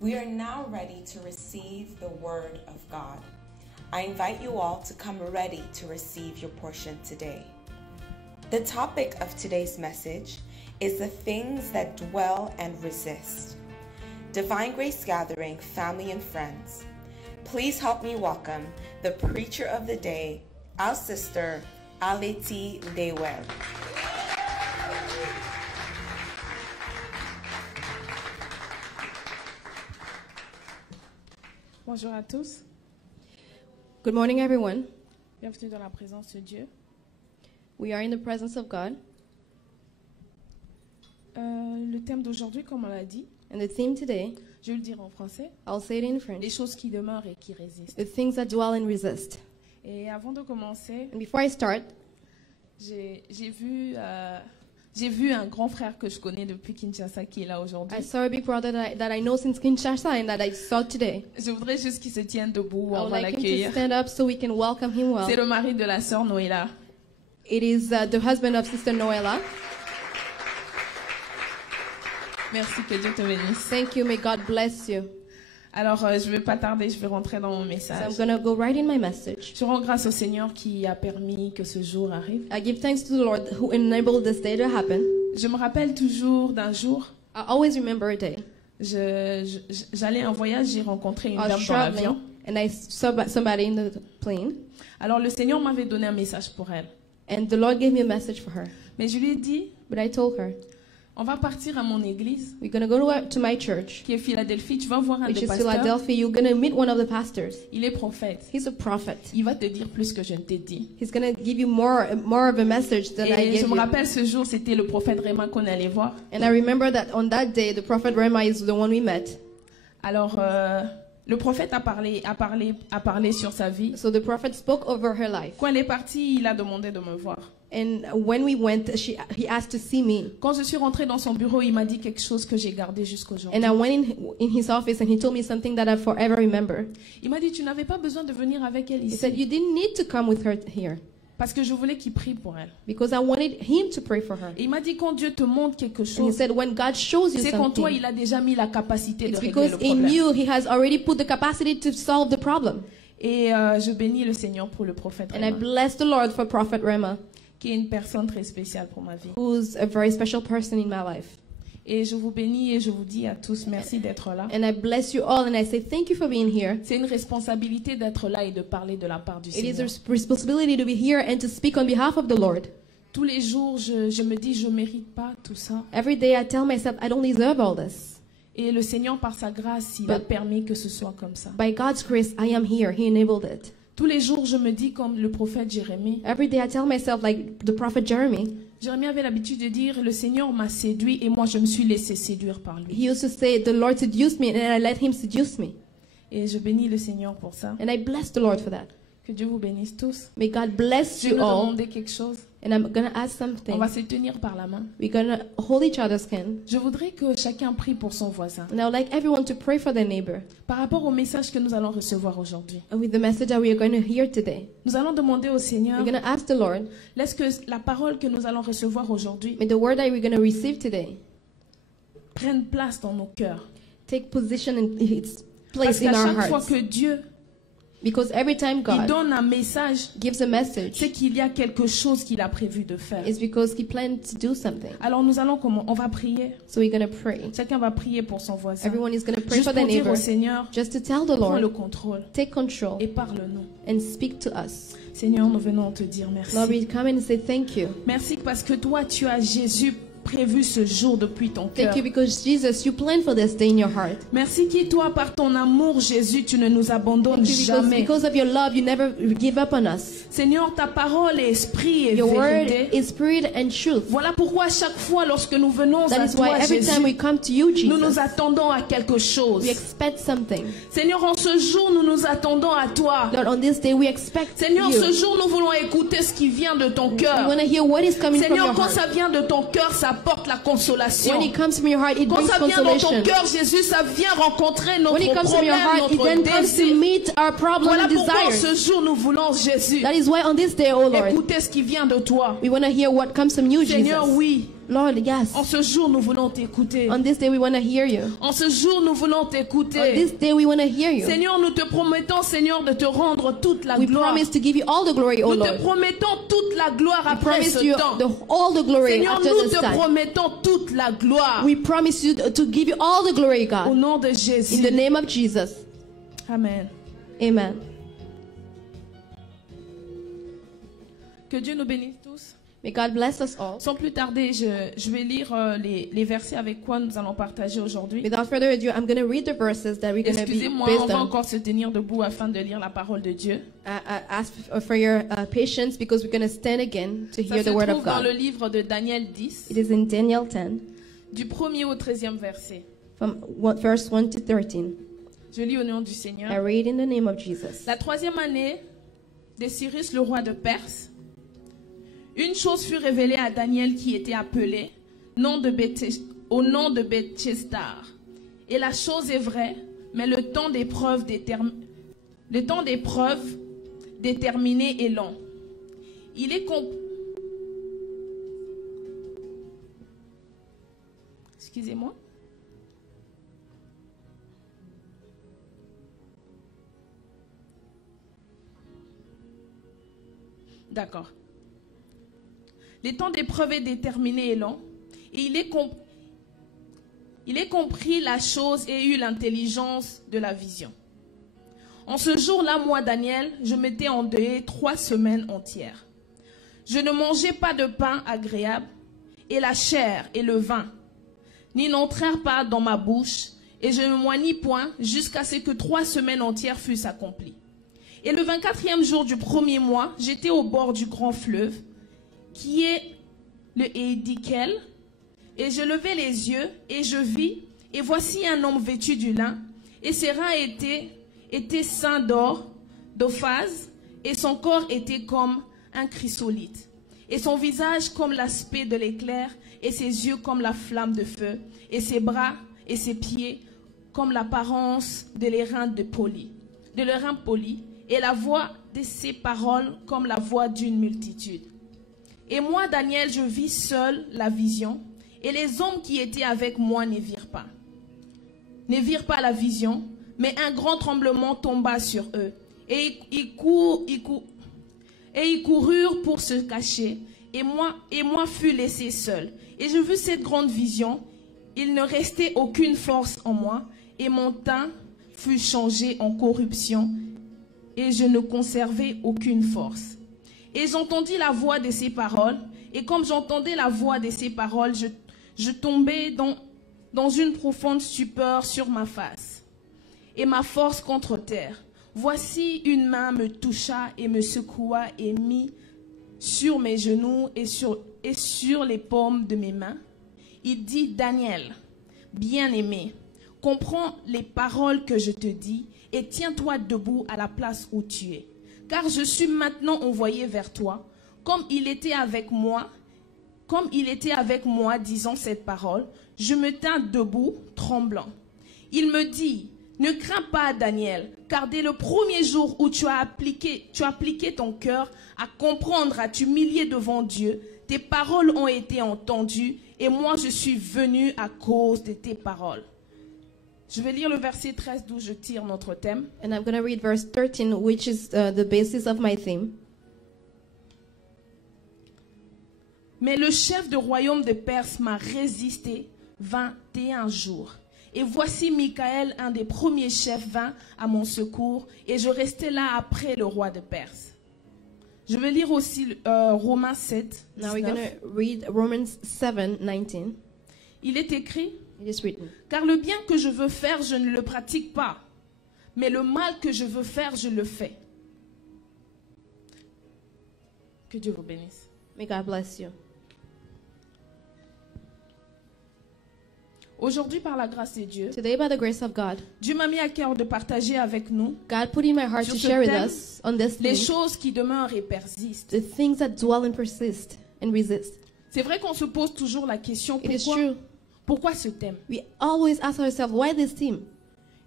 We are now ready to receive the Word of God. I invite you all to come ready to receive your portion today. The topic of today's message is the things that dwell and resist. Divine Grace Gathering, family and friends, please help me welcome the preacher of the day, our sister, Aleti Dewell. Bonjour à tous. Good morning, everyone. Bienvenue dans la présence de Dieu. We are in the presence of God. Le thème d'aujourd'hui, comme on l'a dit, And the theme today, je vais le dire en français, I'll say it in les French, choses qui demeurent et qui résistent. the things that dwell and resist. Et avant de commencer, And before I start, j'ai vu un grand frère que je connais depuis Kinshasa qui est là aujourd'hui. I saw a big brother that I know since Kinshasa and that I saw today. Je voudrais juste qu'il se tienne debout, I on would va like him to l'accueillir. stand up so we can welcome him well. C'est le mari de la sœur Noëlla. It is the husband of Sister Noella. Merci, que Dieu te bénisse. Thank you. May God bless you. Alors, je ne vais pas tarder, je vais rentrer dans mon So message. I'm going to go right in my message. Je rends grâce au Seigneur qui a permis que ce jour arrive. I give thanks to the Lord who enabled this day to happen. Je me rappelle toujours d'un jour, I always remember a day. j'allais en voyage, j'ai rencontré une I was dame dans l'avion. traveling and I saw somebody in the plane. Alors, le Seigneur m'avait donné un message pour elle. And the Lord gave me a message for her. Mais je lui ai dit, But I told her, on va partir à mon église, we're going to go to my church, qui est Philadelphie. Tu vas voir un which des is pasteurs. Philadelphia. You're going to meet one of the pastors. Il est prophète. He's a prophet. Il va te dire plus que je ne t'ai dit. He's going to give you more of a message than I Et je gave me you. rappelle ce jour, c'était le prophète Réma qu'on allait voir. And I remember that on that day, the prophet Rema is the one we met. Alors, le prophète a parlé sur sa vie. So the prophet spoke over her life. Quand elle est partie, il a demandé de me voir. And when we went, he asked to see me. Quand je suis rentrée dans son bureau, il m'a dit quelque chose que j'ai gardé jusqu'aujourd'hui. And I went in his office and he told me something that I forever remember. Il m'a dit, tu n'avais pas besoin de venir avec elle He said, ici. you didn't need to come with her here Parce que je voulais qu'il prie pour elle. because I wanted him to pray for her. Et il m'a dit, quand Dieu te montre quelque And he chose, said, when God shows you c'est qu'en toi, something, il a déjà mis la capacité de it's régler because le in problème. you, he has already put the capacity to solve the problem. Et je bénis le Seigneur pour le prophète And I Réma, bless the Lord for Prophet Rema, qui est une personne très spéciale pour ma vie. who's a very special person in my life. Et je vous bénis et je vous dis à tous, merci d'être là. And I bless you all and I say thank you for being here. C'est une responsabilité d'être là et de parler de la part du It is a Seigneur. responsibility to be here and to speak on behalf of the Lord. Tous les jours, je me dis, je ne mérite pas tout ça. Every day I tell myself I don't deserve all this. Et le Seigneur, par sa grâce, il a permis que ce soit comme ça. By God's grace, I am here. He enabled it. Tous les jours, je me dis comme le prophète Jérémie. Every day I tell myself like the prophet Jeremy. Jérémie avait l'habitude de dire, le Seigneur m'a séduit et moi je me suis laissé séduire par lui. He used to say, the Lord seduced me and I let him seduce me. Et je bénis le Seigneur pour ça. And I bless the Lord for that. Que Dieu vous bénisse tous. May God bless Je vais you vous all. demander quelque chose. And I'm going to ask On something. va se tenir par la main. We're going to hold each other's hand. Je voudrais que chacun prie pour son voisin. And I would like everyone to pray for their neighbor. Par rapport au message que nous allons recevoir aujourd'hui. With the message that we are going to hear today. Nous allons demander au Seigneur, We're going to ask the Lord, laisse que la parole que nous allons recevoir aujourd'hui may the word that we're going to receive today prenne place dans nos cœurs. take position in its Parce place in qu'à our chaque fois hearts. que Dieu Because every time il God donne un message, gives a message, c'est qu'il y a quelque chose qu'il a prévu de faire. it's because He planned to do something. Alors nous allons on va prier. So we're going to pray. Chacun va prier pour son voisin. Everyone is going to pray Juste for their pour dire neighbor. au Seigneur, Just to tell the prends le Lord, contrôle take control et parle-nous. and speak to us. Seigneur, nous venons te dire merci. Lord, we come and say thank you. Merci parce que toi, tu as Jésus prévu ce jour depuis ton cœur. Thank you because Jesus, you planned for this day in your heart. Merci que toi, par ton amour, Jésus, tu ne nous abandonnes Thank you jamais. because of your love, you never give up on us. Seigneur, ta parole est esprit et Your word vérité. is spirit and truth. Voilà pourquoi chaque fois lorsque nous venons That à is why toi, every time Jésus, we come to you, nous nous Jesus, attendons à quelque chose. we expect something. Seigneur, en ce jour, nous nous attendons à toi. Lord, on this day we expect Seigneur, ce you. jour, nous voulons écouter ce qui vient de ton We cœur. want to hear what is coming from Seigneur, your quand heart. ça vient de ton cœur, ça apporte la consolation. When it comes from your heart, it Quand brings ça vient dans ton consolation. cœur, Jésus, ça vient rencontrer notre When it comes from your problème, heart, it notre then comes to désir. meet our problem Voilà and pourquoi en desires. ce jour, nous voulons, Jésus, That is why on this day, oh Lord, écouter ce qui vient de toi. we want to hear what comes from you, Seigneur, Jesus. oui, Lord, yes. En ce jour, nous voulons t'écouter. On this day we want to hear you. En ce jour, nous voulons On t'écouter. this day we want to hear you. Seigneur, nous te promettons, Seigneur, de te rendre toute la We gloire. promise to give you all the glory, O Nous te Lord. promettons toute la gloire We après promise ce you temps. all the glory Seigneur, after nous this te time. promettons toute la gloire. We promise you to give you all the glory, Au God. nom de In Jésus. the name of Jesus. Amen. Amen. Que Dieu nous bénisse tous. May God bless us all. Sans plus tarder, je vais lire les versets avec quoi nous allons partager aujourd'hui. Without further ado, I'm going to read the verses that we're going to be Excusez-moi, on based va on. encore se tenir debout afin de lire la parole de Dieu. I ask for your patience because we're going to stand again to Ça hear se the word trouve of dans le God. livre de Daniel 10, It is in Daniel 10, du 1er au 13e verset. from verse 1 to 13. Je lis au nom du I Seigneur. read in the name of Jesus. La 3e année de Cyrus, le roi de Perse, une chose fut révélée à Daniel qui était appelé au nom de Belteshazzar. Et la chose est vraie, mais le temps d'épreuve déterminé est long. Il est Excusez-moi. D'accord. Les temps d'épreuve est déterminé et long. Et il est compris la chose et eut l'intelligence de la vision. En ce jour-là, moi, Daniel, je m'étais endeuillé 3 semaines entières. Je ne mangeais pas de pain agréable, et la chair et le vin n'y n'entrèrent pas dans ma bouche, et je ne moignis point jusqu'à ce que 3 semaines entières fussent accomplies. Et le 24e jour du 1er mois, j'étais au bord du grand fleuve, qui est le Hédikel, et je levai les yeux, et je vis, et voici un homme vêtu du lin, et ses reins étaient ceints d'or, d'ophase, et son corps était comme un chrysolite, et son visage comme l'aspect de l'éclair, et ses yeux comme la flamme de feu, et ses bras et ses pieds comme l'apparence de l'airain poli, et la voix de ses paroles comme la voix d'une multitude. Et moi, Daniel, je vis seul la vision, et les hommes qui étaient avec moi ne virent pas la vision, mais un grand tremblement tomba sur eux, et ils coururent pour se cacher, et moi fus laissé seul. Et je vis cette grande vision, il ne restait aucune force en moi, et mon teint fut changé en corruption, et je ne conservais aucune force. Et j'entendis la voix de ces paroles, et comme j'entendais la voix de ces paroles, je tombais dans une profonde stupeur sur ma face, et ma force contre terre. Voici une main me toucha et me secoua et mit sur mes genoux et sur les paumes de mes mains. Il dit, Daniel, bien-aimé, comprends les paroles que je te dis et tiens-toi debout à la place où tu es. Car je suis maintenant envoyé vers toi, comme il était avec moi disant cette parole, je me tins debout, tremblant. Il me dit, ne crains pas, Daniel, car dès le premier jour où tu as appliqué ton cœur à comprendre, à t'humilier devant Dieu, tes paroles ont été entendues et moi je suis venu à cause de tes paroles. Je vais lire le verset 13 d'où je tire notre thème. And I'm going to read verse 13, which is the basis of my theme. Mais le chef de royaume de Perse m'a résisté 21 jours. Et voici Michaël, un des premiers chefs, vint à mon secours, et je restai là après le roi de Perse. Je vais lire aussi Romains 7, Now we're 19. going to read Romans 7:19. Il est écrit, It is written, car le bien que je veux faire, je ne le pratique pas, mais le mal que je veux faire, je le fais. Que Dieu vous bénisse. may God bless you. Aujourd'hui, par la grâce de Dieu, Today, by the grace of God, Dieu m'a mis à cœur de partager avec nous God put in my heart Sur to ce share with thème, us on this les theme, choses qui demeurent et persistent. the things that dwell and persist and resist. C'est vrai qu'on se pose toujours la question, It is true. pourquoi ce thème? We always ask ourselves, why this theme?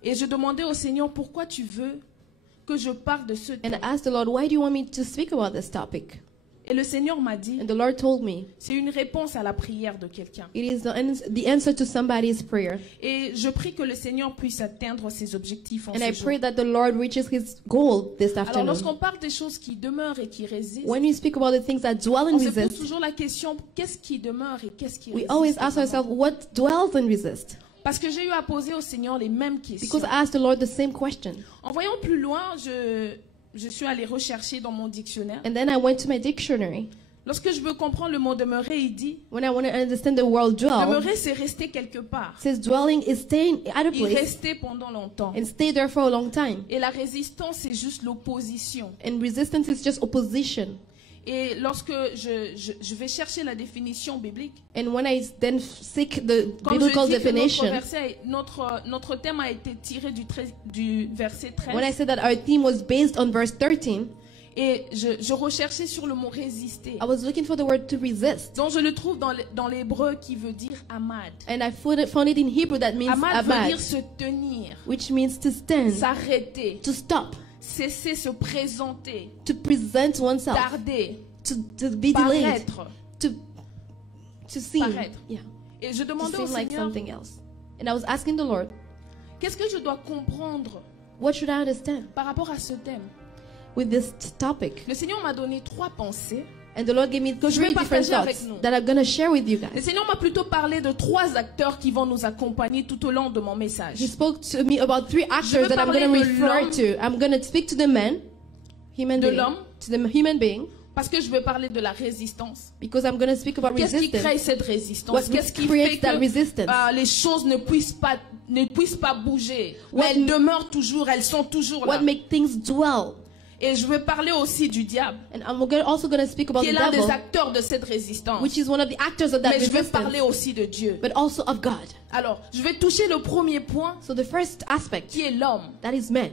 Et je demandais au Seigneur, pourquoi tu veux que je parle de ce And thème? I asked the Lord, why do you want me to speak about this topic? Et le Seigneur m'a dit, And the Lord told me, c'est une réponse à la prière de quelqu'un. it is the answer to somebody's prayer. Et je prie que le Seigneur puisse atteindre ses objectifs en And I ce jour. pray that the Lord reaches his goal this Alors afternoon. lorsqu'on parle des choses qui demeurent et qui résistent, When we speak about the things that dwell and on se pose resist, toujours la question, qu'est-ce qui demeure et qu'est-ce qui we résiste always ask vraiment? ourselves, what dwells and resists? Parce que j'ai eu à poser au Seigneur les mêmes questions. Because I asked the Lord the same question. En voyant plus loin, je suis allée rechercher dans mon dictionnaire. And then I went to my dictionary. Lorsque je veux comprendre le mot demeurer, il dit, When I want to understand the word dwell, demeurer c'est rester quelque part. it says dwelling is staying at a Y place rester pendant longtemps. and stay there for a long time. Et la résistance, c'est juste l'opposition. And resistance is just opposition. Et lorsque je vais chercher la définition biblique, And when I then seek the comme biblical je dis que definition, notre thème a été tiré du verset 13, when I said that our theme was based on verse 13, et je recherchais sur le mot résister. I was looking for the word to resist. Donc je le trouve dans l'hébreu qui veut dire amad. And I found it in Hebrew that means Amad veut abad, dire se tenir, which means to stand, s'arrêter, to stop, cesser, se présenter, to present oneself, tarder, to be delayed, paraître. to seem, Paraître. yeah, Et je to demandais au seem like Seigneur, something else. And I was asking the Lord, qu'est-ce que je dois comprendre what should I understand par rapport à ce thème? with this topic? Le Seigneur m'a donné 3 pensées. And the Lord gave me Que je vais 3 different partager avec thoughts nous. that I'm going to share with you Le guys. Seigneur m'a plutôt parlé de 3 acteurs qui vont nous accompagner tout au long de mon message. He spoke to me about 3 actors that I'm going to parler de refer l'homme. to. I'm going to speak to the man, human De being, l'homme. to the human being, Parce que je vais parler de la résistance. because I'm going to speak about Qu'est-ce qui crée resistance. cette résistance? What Qu'est-ce qui creates fait that resistance? que les choses ne puissent pas bouger? Mais What- elles demeurent toujours, elles sont toujours là. What makes things dwell? Et je vais parler aussi du diable, And I'm also going to speak about qui est the l'un des devil, acteurs de cette résistance. which is one of the actors of that Mais je vais resistance, parler aussi de Dieu. but also of God. Alors, je vais toucher le premier point, So the first aspect, qui est l'homme. that is man.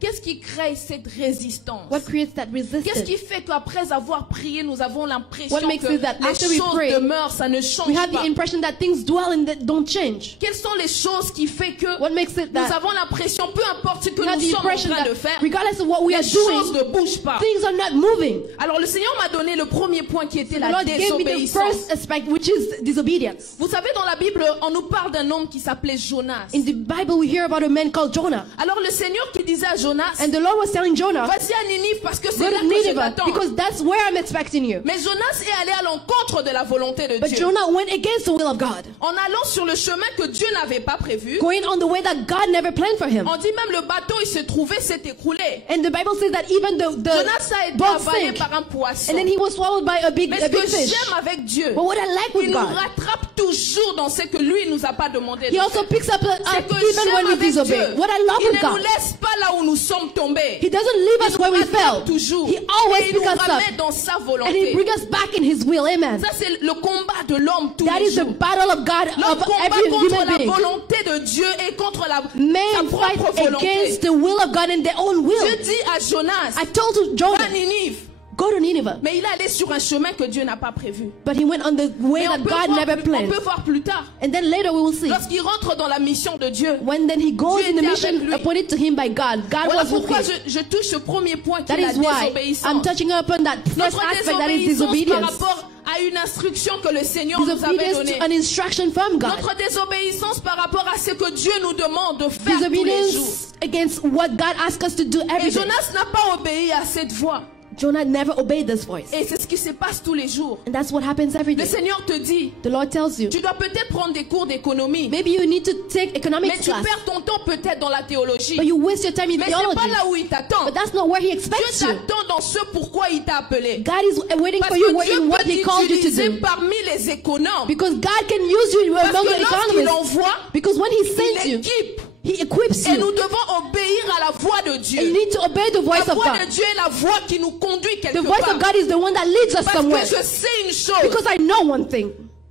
Qu'est-ce qui crée cette résistance? What creates that Qu'est-ce resistance? qui fait qu'après avoir prié, nous avons l'impression What makes que it that les after we choses pray, demeurent, ça ne change We have pas? the impression that things dwell and that don't change. Quelles sont les choses qui font que What makes it nous that avons l'impression, peu importe ce que we have nous the sommes en impression train that de faire, regardless of what we are les choses doing, ne bougent pas. things are not moving. Alors le Seigneur m'a donné le premier point qui était The la Lord gave me the désobéissance. first aspect, which is disobedience. Vous savez, dans la Bible, on nous parle d'un homme qui s'appelait Jonas. In the Bible, we hear about a man called Jonah. Alors le Seigneur qui disait à Jonas, And the Lord was telling Jonah, vas-y à Ninive parce que go c'est là to que je Nineveh, t'attends. because that's where I'm expecting you. Mais Jonas est allé à l'encontre de la volonté de But Dieu. Jonah went against the will of God, En allant sur le chemin que Dieu n'avait pas prévu, going on the way that God never planned for him. on dit même le bateau il se trouvait s'est écroulé. And the Bible says that even the Jonas a été boat avalé sank, par un poisson. and then he was swallowed by a big Mais ce que fish. j'aime avec Dieu, But what I like il with nous God, rattrape toujours dans ce que lui nous a pas demandé de he also faire. picks up C'est que even j'aime when we avec disobey. Dieu. What I love Il with ne nous God, laisse pas là où nous sommes tombés. he doesn't leave us Il where nous we fell. rattrape toujours. He always Et il nous picks us up, ramène dans sa and he volonté. brings us back in his will. Amen. Ça c'est le combat de l'homme tous That les is the jours. battle of God, L'homme of combat every contre human la being. volonté de Dieu et contre sa Men propre fight volonté. against the will of God and their own will. Dieu dit à Jonas, I told va à Jonah, Ninive. go to Nineveh. Mais il est allé sur un chemin que Dieu n'a pas prévu. But he went on the way Et that God never on planned. peut voir plus tard, And then later we will see. lorsqu'il rentre dans la mission de Dieu. When then he goes Dieu in the était mission avec lui. appointed to him by God, God Voilà was with pourquoi him. je touche ce premier point qui That est la is why I'm désobéissance. touching upon that first Notre aspect, that is désobéissance par disobedience. rapport à une instruction que le Seigneur nous avait Disobedience donnée. to an instruction from God. Notre désobéissance par rapport à ce que Dieu nous demande de faire tous les jours. Disobedience against what God asks us to do every Et day. Jonas n'a pas obéi à cette voix. Jonah never obeyed this voice. Et c'est ce qui se passe tous les jours. And that's what happens every Le day. Seigneur te dit, The Lord tells you, tu dois peut-être prendre des cours d'économie. maybe you need to take Mais economics tu class, perds ton temps peut-être dans la théologie. but you waste your time in Mais c'est pas theology. là où il t'attend. But that's not where he Dieu expects you. t'attend dans ce pourquoi il t'a appelé. God is waiting Parce for you que Dieu in what peut he called you to t'utiliser do. parmi les économes. Because God can use you Parce among que the lorsqu'il economists. envoie, Because when he il sends you, équipe. he equips Et nous you. devons obéir à la voix de And you Dieu. need to obey the voice La of voix God. de Dieu est la voix qui nous conduit quelque The voice part. of God is the one that leads us Parce somewhere. que je sais une chose. Because I know one thing.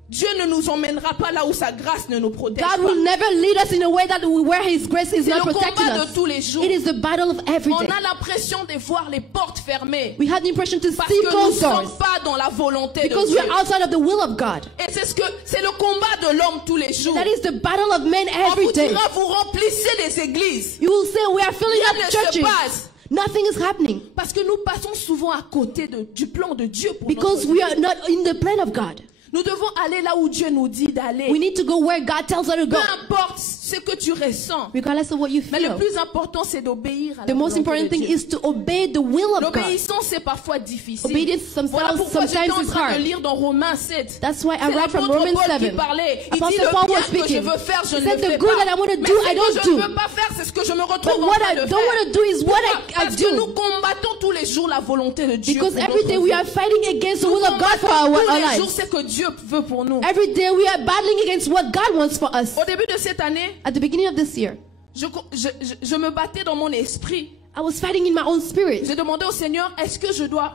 Dieu ne nous emmènera pas là où sa grâce ne nous protège God pas. will never lead us in a way that where his grace is C'est not le protecting combat de us. tous les jours. It is the battle of every On day. a l'impression de voir les portes fermées. We have the impression to Parce see que nous ne closed sommes doors. pas dans la volonté de Because Dieu. we are outside of the will of God. Et c'est le combat de l'homme tous les jours. That is the battle of men On every vous day. dira, vous remplissez les églises. You will say we are filling Rien ne up se churches. passe. Nothing is happening Parce que nous passons souvent à côté du plan de Dieu pour because notre we vie. are not in the plan of God. Nous devons aller là où Dieu nous dit d'aller. We need to go where God tells us to Peu go, importe ce que tu ressens. regardless of what you Mais le feel. plus important, c'est d'obéir à The la most volonté important de thing Dieu. is to obey the will of God. L'obéissance, c'est parfois difficile. Obedience Voilà pourquoi j'étais sometimes en is train de hard. lire dans Romains 7. That's why I C'est read from l'apôtre Romans Paul qui 7. parlait. Il dit Apostle le Paul bien was que je speaking. veux faire, je He ne said le fais the good pas. that I want to Mais do, ce I que don't je ne do. veux pas faire, c'est ce que je me But retrouve en what train I de don't want to do is what faire. I Parce que nous do. combattons tous les jours la volonté de Dieu. Because pour every notre day we vie. are fighting against the Nous will of God for combattons our tous les jours lives. ce que Dieu veut pour nous. Every day we are battling against what God wants for us. Au début de cette année, At the beginning of this year, je me battais dans mon esprit. I was fighting in my own spirit. J'ai demandé au Seigneur, est-ce que je dois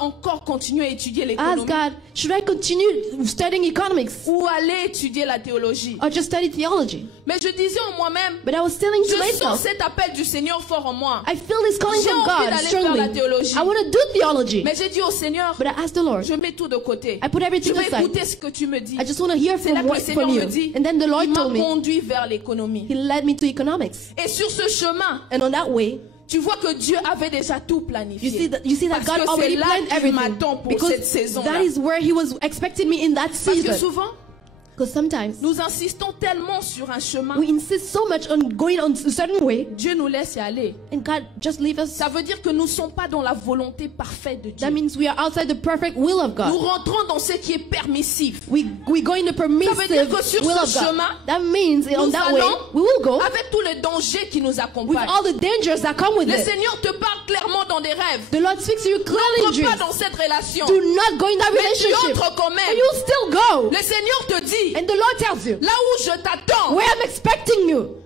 encore continuer à étudier I l'économie asked God, should I continue studying economics ou aller étudier la théologie? or just study theology? Mais je disais en moi-même, But I was telling to je sens myself, cet appel du Seigneur fort en moi. I feel this calling J'ai from envie God d'aller faire la strongly. théologie. I want to do theology. Mais j'ai dit au Seigneur, But I asked the Lord, je mets tout de côté. I put Je everything vais aside. écouter ce que tu me dis. I just want to hear C'est là from que le Seigneur you. me dit, And then the Lord il m'a told me, conduit vers l'économie. He led me to economics. Et sur ce chemin, And on that way, tu vois que Dieu avait déjà tout planifié. you see that Parce God que already c'est là planned qu'il everything. m'attend pour Because cette saison-là. that is where He was expecting me in that Parce que season. souvent, Because sometimes nous insistons tellement sur un chemin. we insist so much on going on a certain way, Dieu nous laisse y aller. and God just leave us. Ça veut dire que nous ne sommes pas dans la volonté parfaite de Dieu. That means we are outside the perfect will of Nous God. rentrons dans ce qui est permissif. We go in the permissive dire que sur will ce of God. chemin, That means on nous that way allons we will go avec tous les dangers qui nous with accompagnent. all the dangers that come with Le it. Seigneur te parle clairement dans des rêves. The Lord speaks to you clearly in N'entre pas dreams. dans cette relation. Do not go in that Mais tu relationship. entres quand But même. you still go. Le Seigneur te dit, And the Lord tells you, là où je t'attends, where I'm expecting you,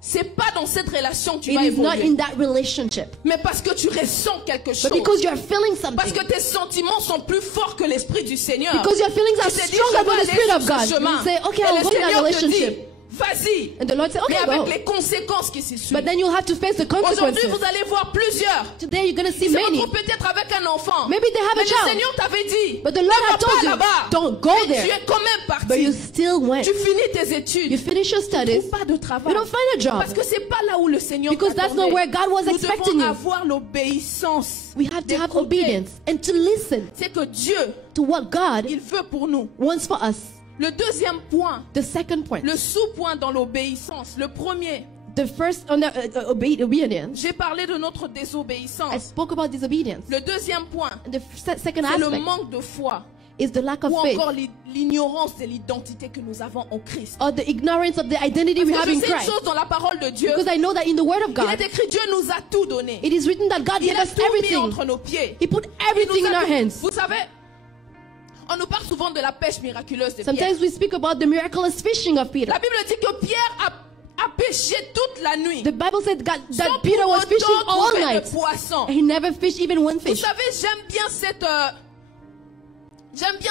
c'est pas dans cette relation que tu it vas is not évoluer. in that relationship. Mais parce que tu ressens quelque But chose. because you are feeling Parce something. que tes sentiments sont plus forts que l'Esprit du Seigneur. Because your feelings are Tu te dis, stronger je vais than the aller Spirit sur of ce God. chemin. You say, okay, Et I'll le go in that Seigneur te dit, relationship. vas-y. And the Lord said, Mais okay, avec go. les conséquences qui s'y suivent. But then you'll have to face the Aujourd'hui, consequences. vous allez voir plusieurs. Today you're going to see Ils se many. retrouvent peut-être avec un enfant. Maybe they have Mais a le child. Seigneur t'avait dit, But the Lord ne va had told pas you, là-bas. don't go Mais tu there. es quand même But you parti. still went. Tu finis tes études. You finish your Tu studies. trouves pas de travail. You don't find a job. Parce que c'est pas là où le Seigneur Because that's t'attendait. not where God was Nous expecting devons you. avoir l'obéissance. We have to have d'écouter. obedience and to listen C'est que Dieu, to what God il veut pour nous. wants for us. Le deuxième point, The second point, le sous-point dans l'obéissance. Le premier, the first on the obedience. j'ai parlé de notre I désobéissance. spoke about disobedience. Le deuxième point, And the second c'est le aspect manque de foi is the lack of ou faith encore l'ignorance de l'identité que nous avons en Christ. or the ignorance of the identity we Parce have que in je sais une Christ. chose dans la parole de Dieu. Because I know that in the Word of Il God, est écrit, Dieu nous a tout donné. it is written that God Il gave a us tout mis everything. entre nos pieds. He put Il everything nous in a our tout- hands. Vous savez, on nous parle souvent de la pêche miraculeuse de Pierre. Sometimes we speak about the miraculous fishing of Peter. La Bible dit que Pierre a pêché toute la nuit. The Bible said that Sans Peter pour was autant fishing all trouver night. de poisson. And he never fished even one Vous fish. savez, j'aime bien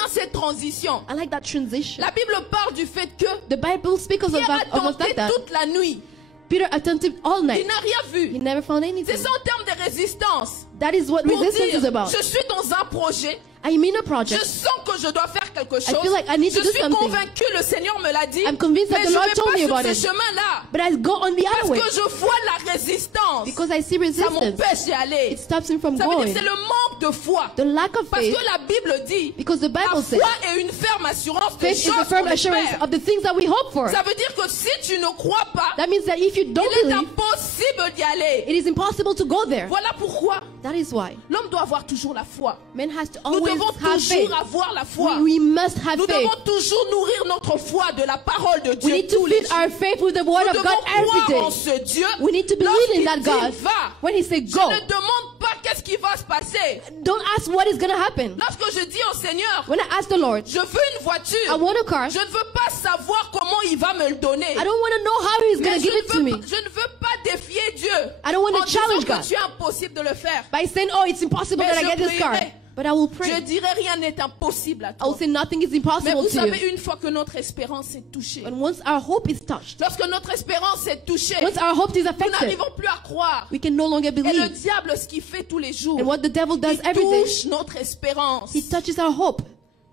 cette transition. I like that transition. La Bible parle du fait que The Bible speaks of Pierre a the tenté fact that toute la nuit. Peter attempted all Il night. n'a rien He vu. never found C'est anything. ça en termes de résistance. That is what Pour resistance dire, is about. je suis dans un projet. I'm in a Je project. sens que je dois faire quelque chose. feel like I need je to do suis something. convaincu, le Seigneur me l'a dit. I'm convinced that mais the je Lord ne vais told pas me sur about ce it. chemin-là. But I go on the other Parce way. que je vois la résistance. Because I see Ça resistance. m'empêche d'y aller. It stops him from Ça veut dire going. que c'est le manque de foi. The lack of Parce faith. que la Bible dit, Because the la Bible says foi est une ferme assurance des faith is a choses firm qu'on assurance espère. of the things that we hope for. Ça veut dire que si tu ne crois pas, That means that if you don't il est believe, impossible d'y aller. it is impossible to go there. Voilà pourquoi That is why l'homme doit avoir toujours la foi. man has to Nous always devons have faith. toujours avoir la foi. We must have Nous faith. devons toujours nourrir notre foi de la parole de We Dieu need to tous les feed jours. our faith with the word Nous of God devons every croire en day. ce Dieu. We need to believe in that Lorsqu'il God. dit va, When he said je go, ne demande pas qu'est-ce qui va se passer. don't ask what is going to happen. Lorsque je dis au Seigneur, When I ask the Lord, je veux une voiture, I want a car, je ne veux pas savoir comment il va me le donner. I don't want to know how he's going Mais to give it to me. je ne veux pas défier Dieu I don't want en to disant challenge que God tu es impossible de le faire. by saying, oh, it's impossible Mais that I je get this car. prierai. But I will Je pray. dirais rien n'est impossible à I will toi. say nothing is Mais impossible vous to savez, you. une fois que notre espérance est touchée, And once our hope is touched, lorsque notre espérance est touchée, once our hope is nous affected, n'arrivons plus à croire. we can no longer Et le believe. diable, ce qu'il fait tous les jours, And what the devil does il every day, touche notre espérance. he touches our hope.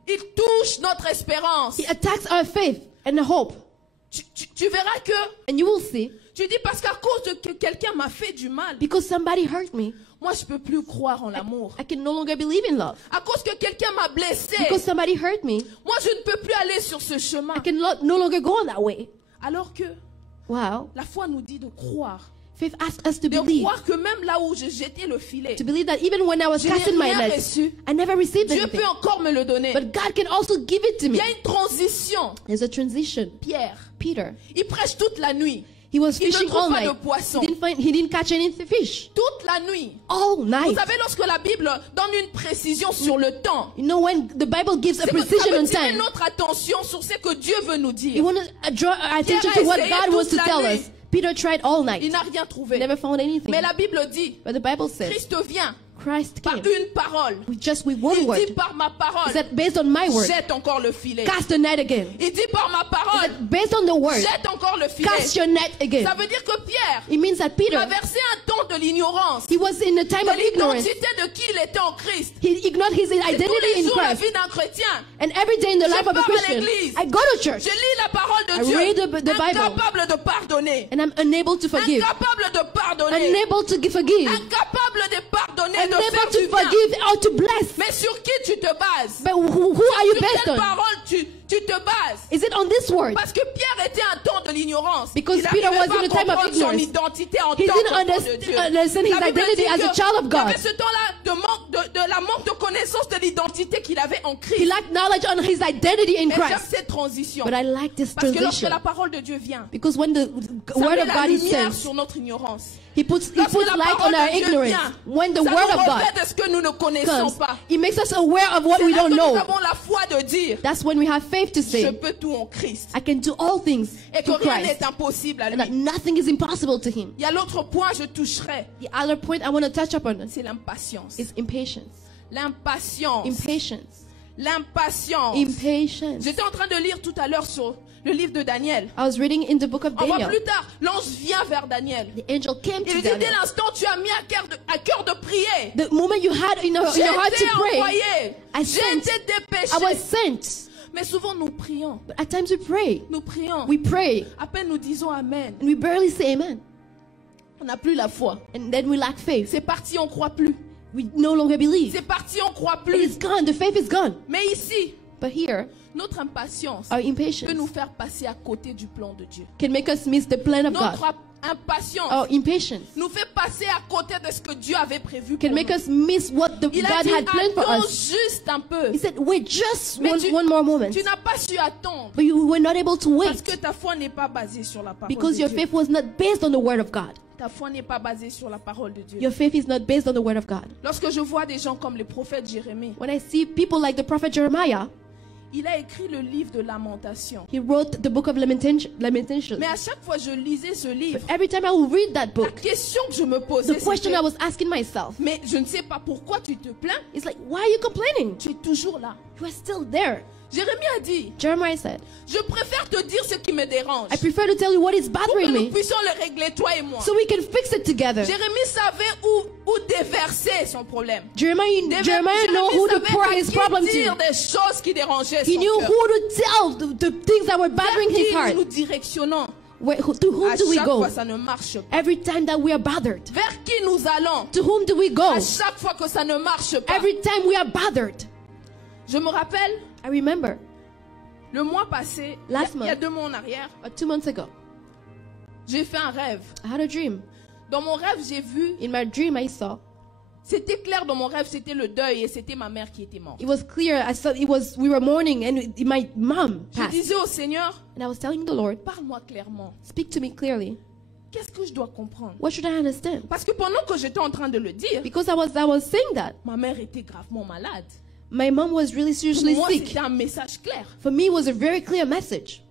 Il touche notre espérance. He attacks our faith and hope. tu verras que And you will see, tu dis parce qu'à cause de que quelqu'un m'a fait du mal, because somebody hurt me, moi je peux plus croire en l'amour. I can no longer believe in love. À cause que quelqu'un m'a blessé, Because somebody hurt me, moi je ne peux plus aller sur ce chemin. I can no longer go on that way. Alors que Wow. la foi nous dit de croire. Faith asks us to De believe. croire que même là où j'ai jeté le filet, To believe that even when I was je n'ai casting my rien net, reçu. I never received Dieu anything. peut encore me le donner. But God can also give it to Il me. y a une transition. There's a transition. Pierre, Peter, il prêche toute la nuit. he was Il ne fishing trouve all pas de night. poisson. He didn't catch any fish. Toute la nuit. All Vous night. savez, lorsque la Bible donne une précision sur le temps, You know, when the Bible gives a c'est que ça precision veut on tirer time, notre attention sur ce que Dieu veut nous you dire. want to draw our attention Pierre a to what essayé God wants to toute la tell nuit. us. Peter tried all Il night. n'a rien trouvé. Never found anything. Mais la Bible dit, But the Bible says, Christ vient Christ par came une parole. just with one Il dit word. par ma He parole, said, based on my word, jette encore le filet. cast the net again. Il dit par ma He parole, said, based on the word, jette encore le filet. cast your net again. Ça veut dire que Pierre It means that a Peter, versé un temps de l'ignorance. he was in a time De of ignorance. l'identité de qui il était en Christ. He ignored his Et tous identity les in jours, la Christ. vie d'un chrétien, And every day in the Je life of a pars à Christian, l'église. I go to church je lis la parole de I Dieu, read the Bible. incapable de pardonner, and I'm unable to forgive. incapable de pardonner, Unable to forgive. incapable de pardonner, de Unable faire to du bien. forgive or to bless. Mais sur qui tu te bases? But who are you Sur based quelle on? parole tu te bases? Is it on this word? Parce que Pierre était un temps de l'ignorance. Because Il Peter n'arrivait was pas in a à time of comprendre son ignorance. identité en He tant didn't qu'enfant de Dieu. understand his La Bible identity dit as a que child of il y avait God. ce temps-là de la manque de connaissance de l'identité qu'il avait en He Christ. lacked knowledge on his identity in Et j'aime Christ. cette transition. But I like this Parce que lorsque transition. la parole de Dieu vient, Because when the ça word met of la God is lumière sent, sur notre ignorance. he puts Lorsque la light on parole our de Dieu ignorance. vient, When the ça word nous of God revêt de ce que nous ne connaissons comes, pas. it makes us aware of what C'est we là don't que nous know. avons la foi de dire, That's when we have faith to je say, peux tout en Christ. I can do all things Et que through rien Christ. n'est impossible à And that lui. nothing is impossible to him. Il y a l'autre point, je toucherai. The other point I want to touch upon C'est l'impatience. is impatience. L'impatience. Impatience. L'impatience. Impatience. J'étais en train de lire tout à l'heure sur le livre de Daniel. I was reading in the book of On voit Daniel. plus tard, l'ange vient vers Daniel. The angel came Il to dit, dès Daniel. l'instant tu as mis à cœur de prier. The moment you had in your J'ai heart été to pray, envoyé. I J'ai sent. été dépêché. I was sent. Mais souvent nous prions. But at times we pray. Nous prions. We pray À peine nous disons Amen. and we barely say amen. On n'a plus la foi. And then we lack faith. C'est parti, on croit plus. We no longer believe. C'est parti, on croit It's plus. gone. The faith is gone. Mais ici, But here, notre impatience our peut impatience nous faire passer à côté du plan de Dieu. can make us miss the plan of God. Notre impatience Our impatience nous fait passer à côté de ce que Dieu avait prévu pour can make nous. us miss what Il a God dit, had planned for attends us. juste un peu. He said, wait just Mais one more moment. tu n'as pas su attendre But you were not able to parce wait que ta foi n'est pas basée sur la parole because de your Dieu. faith was not based on the word of God. Ta foi n'est pas basée sur la parole de Dieu. Your faith is not based on the word of God. Lorsque je vois des gens comme le prophète Jérémie, When I see people like the prophet Jeremiah, il a écrit le livre de lamentation. he wrote the book of Lamentations. Mais à chaque fois je lisais ce livre, Every time I will read that la book, question que je me posais, the question c'était, I was asking myself mais je ne sais pas pourquoi tu te plains, is like, why are you complaining? tu es toujours là. You are still there. Jérémie a dit, Jeremiah said, je préfère te dire ce qui me dérange I prefer to tell you what is pour que bothering nous me puissions le régler, toi et moi. so we can fix it together. Jérémie savait où déverser son problème. Jeremiah know who to pour his problem dire to. des choses qui dérangeaient He son knew cœur. who to tell the things that were bothering Vers his qui heart. nous directionnons. To whom À do we chaque go? fois, ça ne marche pas. Every time that we are bothered. Vers qui nous allons? To whom do we go? À chaque fois que ça ne marche pas. Every time we are bothered. Je me rappelle, I remember le mois passé, Last il y a month. 2 mois en arrière, 2 months ago, j'ai fait un rêve. I had a dream. Dans mon rêve, j'ai vu, In my dream, I saw. c'était clair dans mon rêve, c'était le deuil et c'était ma mère qui était morte. It was clear. I saw. We were mourning, and my mom Je passed. disais au Seigneur, And I was telling the Lord, parle-moi clairement. speak to me clearly. Qu'est-ce que je dois comprendre? What should I understand? Parce que pendant que j'étais en train de le dire, Because I was saying that. ma mère était gravement malade. My mom was really Pour seriously moi, sick. c'était un message clair. For me, it was a very clear message.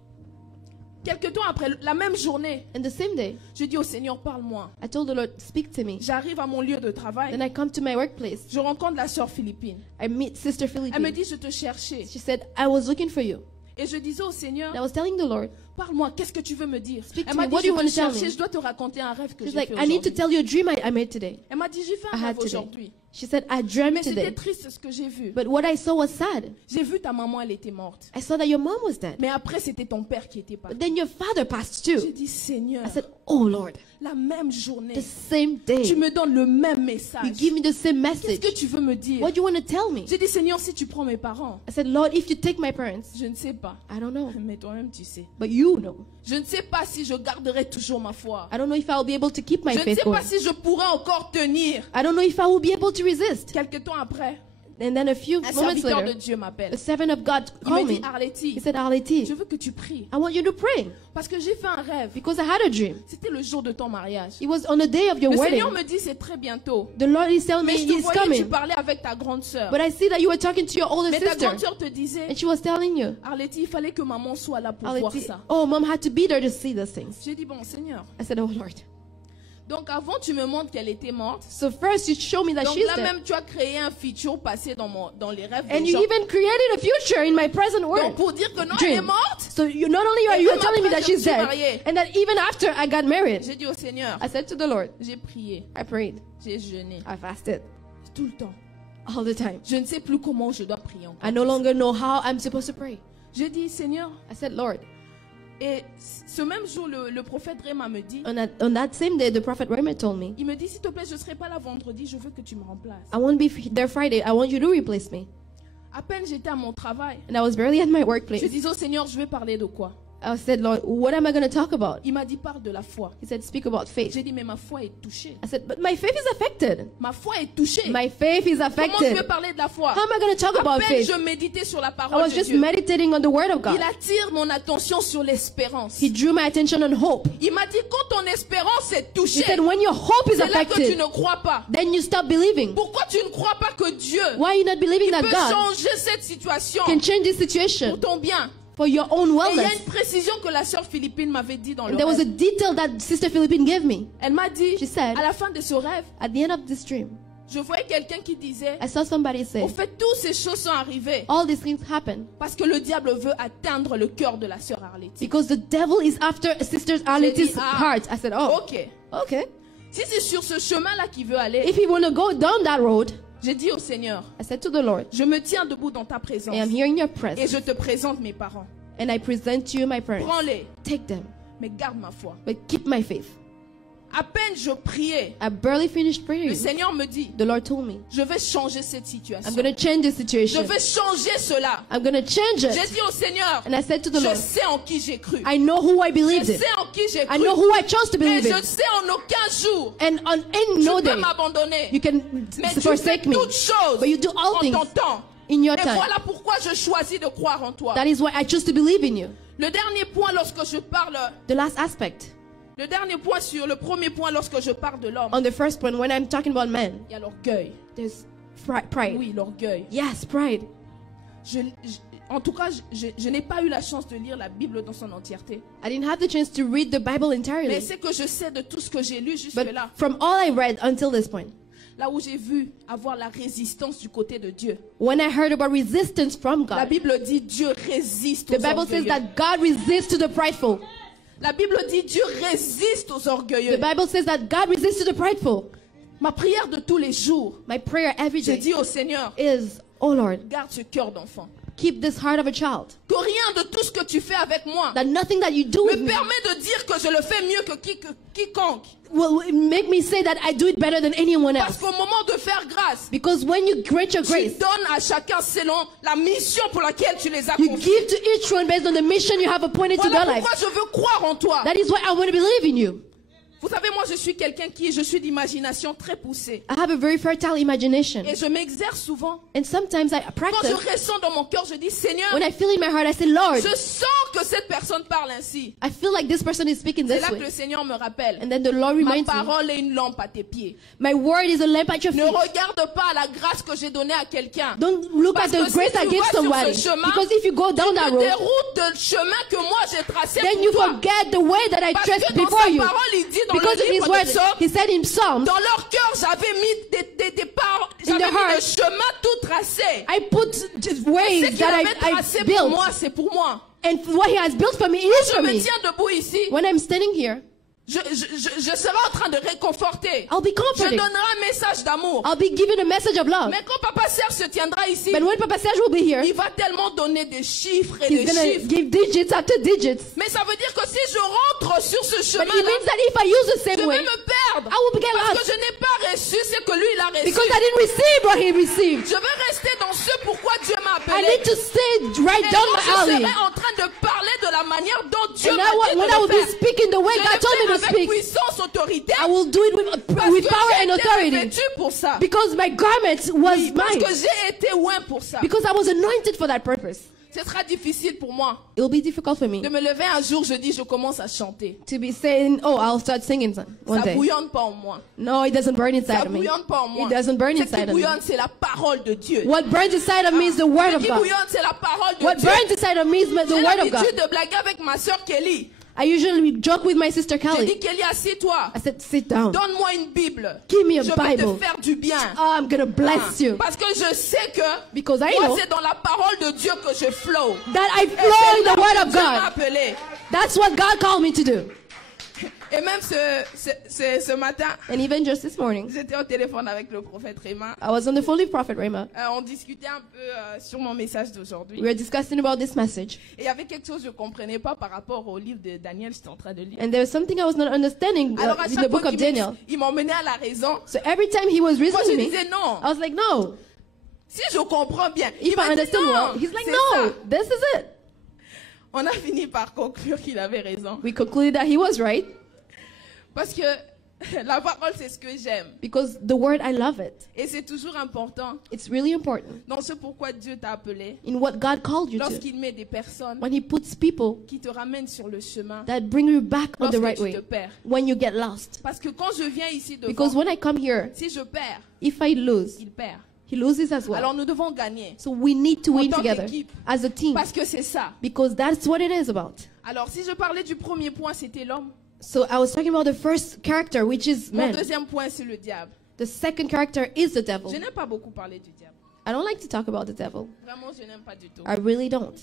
Quelque temps après, la même journée, And the same day, je dis au Seigneur, parle-moi. I told the Lord, speak to me. J'arrive à mon lieu de travail, Then I come to my workplace. je rencontre la sœur Philippine. I meet Sister Elle me Philippine. dit, je te cherchais. She said, I was looking for you. Et je disais au Seigneur, And I was telling the Lord, parle-moi, qu'est-ce que tu veux me dire? Speak to Elle m'a me. dit, What do je you veux want te to tell chercher, me? je dois te raconter un rêve que she's j'ai like, fait I need to aujourd'hui. tell you a dream I made today. Elle m'a dit, j'ai fait I un had rêve today. aujourd'hui. She said, I dreamt Mais c'était today. triste ce que j'ai vu. But what I saw was sad. J'ai vu ta maman, elle était morte. I saw that your mom was dead. Mais après, c'était ton père qui était parti. But then your father passed J'ai too. dit, Seigneur, I said, oh Lord, la même journée, the same tu day, me donnes le même you message. give me the same Qu'est-ce message. que tu veux me dire? What do you want to tell me? J'ai dit, Seigneur, si tu prends mes parents, I said, Lord, if you take my parents, je ne sais pas. I don't know. Mais toi-même, tu sais. But you know. Je ne sais pas si je garderai toujours ma foi. I don't know if I will be able to keep my Je ne faith sais going. pas si je pourrai encore tenir. I don't know if I will be able to resist. Quelque temps après, And then a few un moments serviteur de later, Dieu m'appelle. a servant of God Il me called dit, me. Arletty, He said, Arletty, je veux que tu pries. I want you to pray Parce que j'ai fait un rêve. because I had a dream. C'était le jour de ton mariage. It was on the day of your Le wedding. Seigneur me dit, c'est très bientôt. The Lord is telling me Mais je te He's voyais, tu coming. parlais avec ta grande sœur. But I see that you were talking to your older Mais ta sister. grande sœur te disait, And she was telling you, Arletty, il fallait que maman soit là pour voir Arletty, ça. oh, mom had to be there to see those things. J'ai dit, bon, Seigneur. I said, oh Lord. Donc avant, tu me montres qu'elle était morte. So first you show me that Donc she's là dead. même, tu as créé un futur passé dans les rêves And des you gens. even created a future in my present Donc world. pour dire que non, Dream. elle est morte. So you not only are Et you même telling me après, that je me she's suis dead, mariée. and that even after I got married, J'ai dit au Seigneur, I said to the Lord, j'ai prié, I prayed, j'ai jeûné, I fasted tout le temps. all the time. Je ne sais plus comment je dois prier encore. I no longer know how I'm supposed to pray. J'ai dit, Seigneur, I said, Lord, et ce même jour, le prophète Réma me dit, on that same day, the prophet Raymond told me, il me dit, s'il te plaît, je ne serai pas là vendredi, je veux que tu me remplaces. I won't be there Friday. I want you to replace me. À peine j'étais à mon travail, And I was barely at my je workplace. disais au Seigneur, je vais parler de quoi? I said, Lord, what am I going to talk about? Il m'a dit, parle de la foi. He said, speak about faith. J'ai dit, mais ma foi est touchée. I said, but my faith is affected. Ma foi est touchée. My faith is Comment je vais affected. parler de la foi? How am I going to talk À about peine faith? je méditais sur la I parole was de just Dieu. meditating on the word of God. Il attire mon attention sur l'espérance. He drew my attention on hope. Il m'a dit, quand ton espérance est He touchée, said, when your hope is c'est là que tu affected, ne crois pas. then you stop believing. Pourquoi tu ne crois pas que Dieu Why are you not believing that peut God changer cette situation can change this pour situation ton bien? for your own Et il y a wellness? une précision que la sœur Philippine m'avait dit dans le And there was a rêve. detail that Sister Philippine gave me. Elle m'a dit, She said, à la fin de ce rêve, at the end of this dream, je voyais quelqu'un qui disait, I saw somebody au say, fait, toutes ces choses sont arrivées all these things happen parce que le diable veut atteindre le cœur de la sœur Arletty. because the devil is after Sister Arletty's ah. heart. I said, oh, Ok. okay. Si c'est sur ce chemin-là qu'il veut aller, If you want to go down that road, j'ai dit au Seigneur, I said to the Lord, je me tiens debout dans ta présence I am here in your et presence, je te présente mes parents. and I present to you my parents. Prends-les, Take them, mais garde ma foi. but keep my faith. À peine je priais, I barely finished le praying. Seigneur me dit, The Lord told me, je vais changer cette situation. I'm going to change this Je situation. vais changer cela. I'm going to change J'ai it. dit au Seigneur, And I said to the je Lord, sais en qui j'ai cru. I know who I Je believed in. sais en qui j'ai I cru. know who I chose to Mais believe je in. sais en aucun jour And on any tu no peux day, m'abandonner. you can Mais tu fais forsake me. toutes choses But you do all en things ton temps. in your Et time. voilà pourquoi je choisis de croire en toi. That is why I choose to believe in you. Le dernier point lorsque je parle, The last aspect, le dernier point sur le premier point lorsque je parle de l'homme, on the first one, when I'm talking about men, il y a l'orgueil. there's pride. Oui, l'orgueil. Yes, pride. En tout cas, je n'ai pas eu la chance de lire la Bible dans son entièreté. I didn't have the chance to read the Bible Mais entirely. c'est que je sais de tout ce que j'ai lu But jusque-là. from all I read until this point, Là où j'ai vu avoir la résistance du côté de Dieu. when I heard about resistance from La God, Bible dit Dieu résiste aux the Bible says orgueilleux. that God resists to the prideful. La Bible dit Dieu résiste aux orgueilleux. The Bible says that God resists to the prideful. Ma prière de tous les jours, My prayer every j'ai day dit au Seigneur, is, oh Lord, garde ce cœur d'enfant. keep this heart of a child. Que rien de tout ce que tu fais avec moi That nothing that you do me with me permet de dire que je le fais mieux que quiconque. will make me say that I do it better than anyone Parce else. qu'au moment de faire grâce, Because when you grant your tu grace, donnes à chacun selon la mission pour laquelle tu les as you confiés. give to each one based on the mission you have appointed to Voilà their life. pourquoi je veux croire en toi. That is why I want to believe in you. Vous savez, moi, je suis quelqu'un je suis d'imagination très poussée. I have a very fertile imagination. Et je m'exerce souvent. And sometimes I Quand je practice. ressens dans mon cœur, je dis, Seigneur, When I feel in my heart, I say, Lord, je sens que cette personne parle ainsi. I feel like this person is speaking C'est this là que way. le Seigneur me rappelle. And then the Lord Ma reminds me, parole est une lampe à tes pieds. my word is a lamp at your Ne feet. regarde pas la grâce que j'ai donnée à quelqu'un. Don't look Parce at que the si grace tu I gave vas sur somebody. ce chemin, Because if you go down that Tu te road, déroutes de chemin que moi j'ai tracé then pour you toi. forget the way that I Parce traced que dans before sa you. parole, il dit dans Because le in his livre word, des Psaumes, he said in Psalms, dans leur cœur, j'avais mis des parts, In j'avais the mis le heart, chemin tout tracé. I put just Ce ways qu'il that avait I tracé pour built. moi, c'est pour moi. And what he has built for me, it is Je for me me. tiens debout ici. When I'm standing here, je serai en train de réconforter. I'll be Je comforting. donnerai un message d'amour. I'll be giving a message of love. Mais quand Papa Serge se tiendra ici, But when Papa Serge will be here, il va tellement donner des chiffres et he's des gonna chiffres. give digits after digits. Mais ça veut dire que si je rentre sur ce But it chemin-là, means that if I use the je same vais way, me perdre. I will get Parce que lost je n'ai pas reçu ce que lui il a reçu. because I didn't receive what he received. Je vais rester dans ce pourquoi Dieu m'a I appelé. need to stay right Et down quand the je alley. serai en train de parler de la manière dont Dieu And m'a now dit when I will de le be faire, speaking the way je God le told me fais to avec speak, puissance, autorité. I will do it Parce with que power j'ai and été authority. revêtu pour ça. Because my garment was Parce mine. que j'ai été oint pour ça. Because I was anointed for that purpose. Ce sera difficile pour moi It will be difficult for me de me lever un jour, je commence à chanter. to be saying, oh, I'll start singing one Ça day. bouillonne pas en moi. No, it doesn't burn Ça inside of me. bouillonne pas en moi. It doesn't burn Ce qui inside of me. bouillonne, c'est la parole de Dieu. What burns inside of me is the word Ce of qui God. bouillonne, c'est la parole de What Dieu. burns inside of me is the J'ai word of God. l'habitude de blaguer avec ma soeur Kelly. I usually joke with my sister Je dis, Kelly. Kelly, assis-toi. I said, sit down. Donne-moi une Bible. Give me a Je vais Bible. te faire du bien. Oh, I'm gonna bless you. Parce que je sais que Because I moi, know c'est dans la parole de Dieu que je flow. that I Et flow c'est in là the word que of Dieu m'a God. appelé. That's what God called me to do. Et même ce matin, And even just this morning, j'étais au téléphone avec le prophète Réma. I was on the phone with Prophet Rema. On discutait un peu sur mon message d'aujourd'hui. We were discussing about this message. Et il y avait quelque chose que je ne comprenais pas par rapport au livre de Daniel, j'étais en train de lire. And there was something I was not understanding Alors à in the chaque book fois of qu'il Daniel. m'emmenait à la raison, So every time he was moi je reasoning me, disais non. I was like, no. Si je comprends bien, il If m'a I dit understand non. well, he's like, c'est no, ça. this is it. On a fini par conclure qu'il avait raison. We concluded that he was right Parce que la parole, c'est ce que j'aime. because the word, I love it. Et c'est toujours important It's really important dans ce pourquoi Dieu t'a appelé. in what God called you to. Lorsqu'il met des personnes When he puts people qui te ramènent sur le chemin that bring you back on the lorsque right tu te way, perds. when you get lost. Parce que quand je viens ici Because devant, when I come here, si je perds, if I lose, il perd. he loses as well. Alors nous devons gagner. So we need to En win tant together qu'équipe. as a team Parce que c'est ça. because that's what it is about. Alors si je parlais du premier point, c'était l'homme. So I was talking about the first character, which is Mon man. deuxième point, c'est le diable. The second character is the devil. Je n'aime pas beaucoup parler du diable. I don't like to talk about the devil. Vraiment, je n'aime pas du tout. I really don't.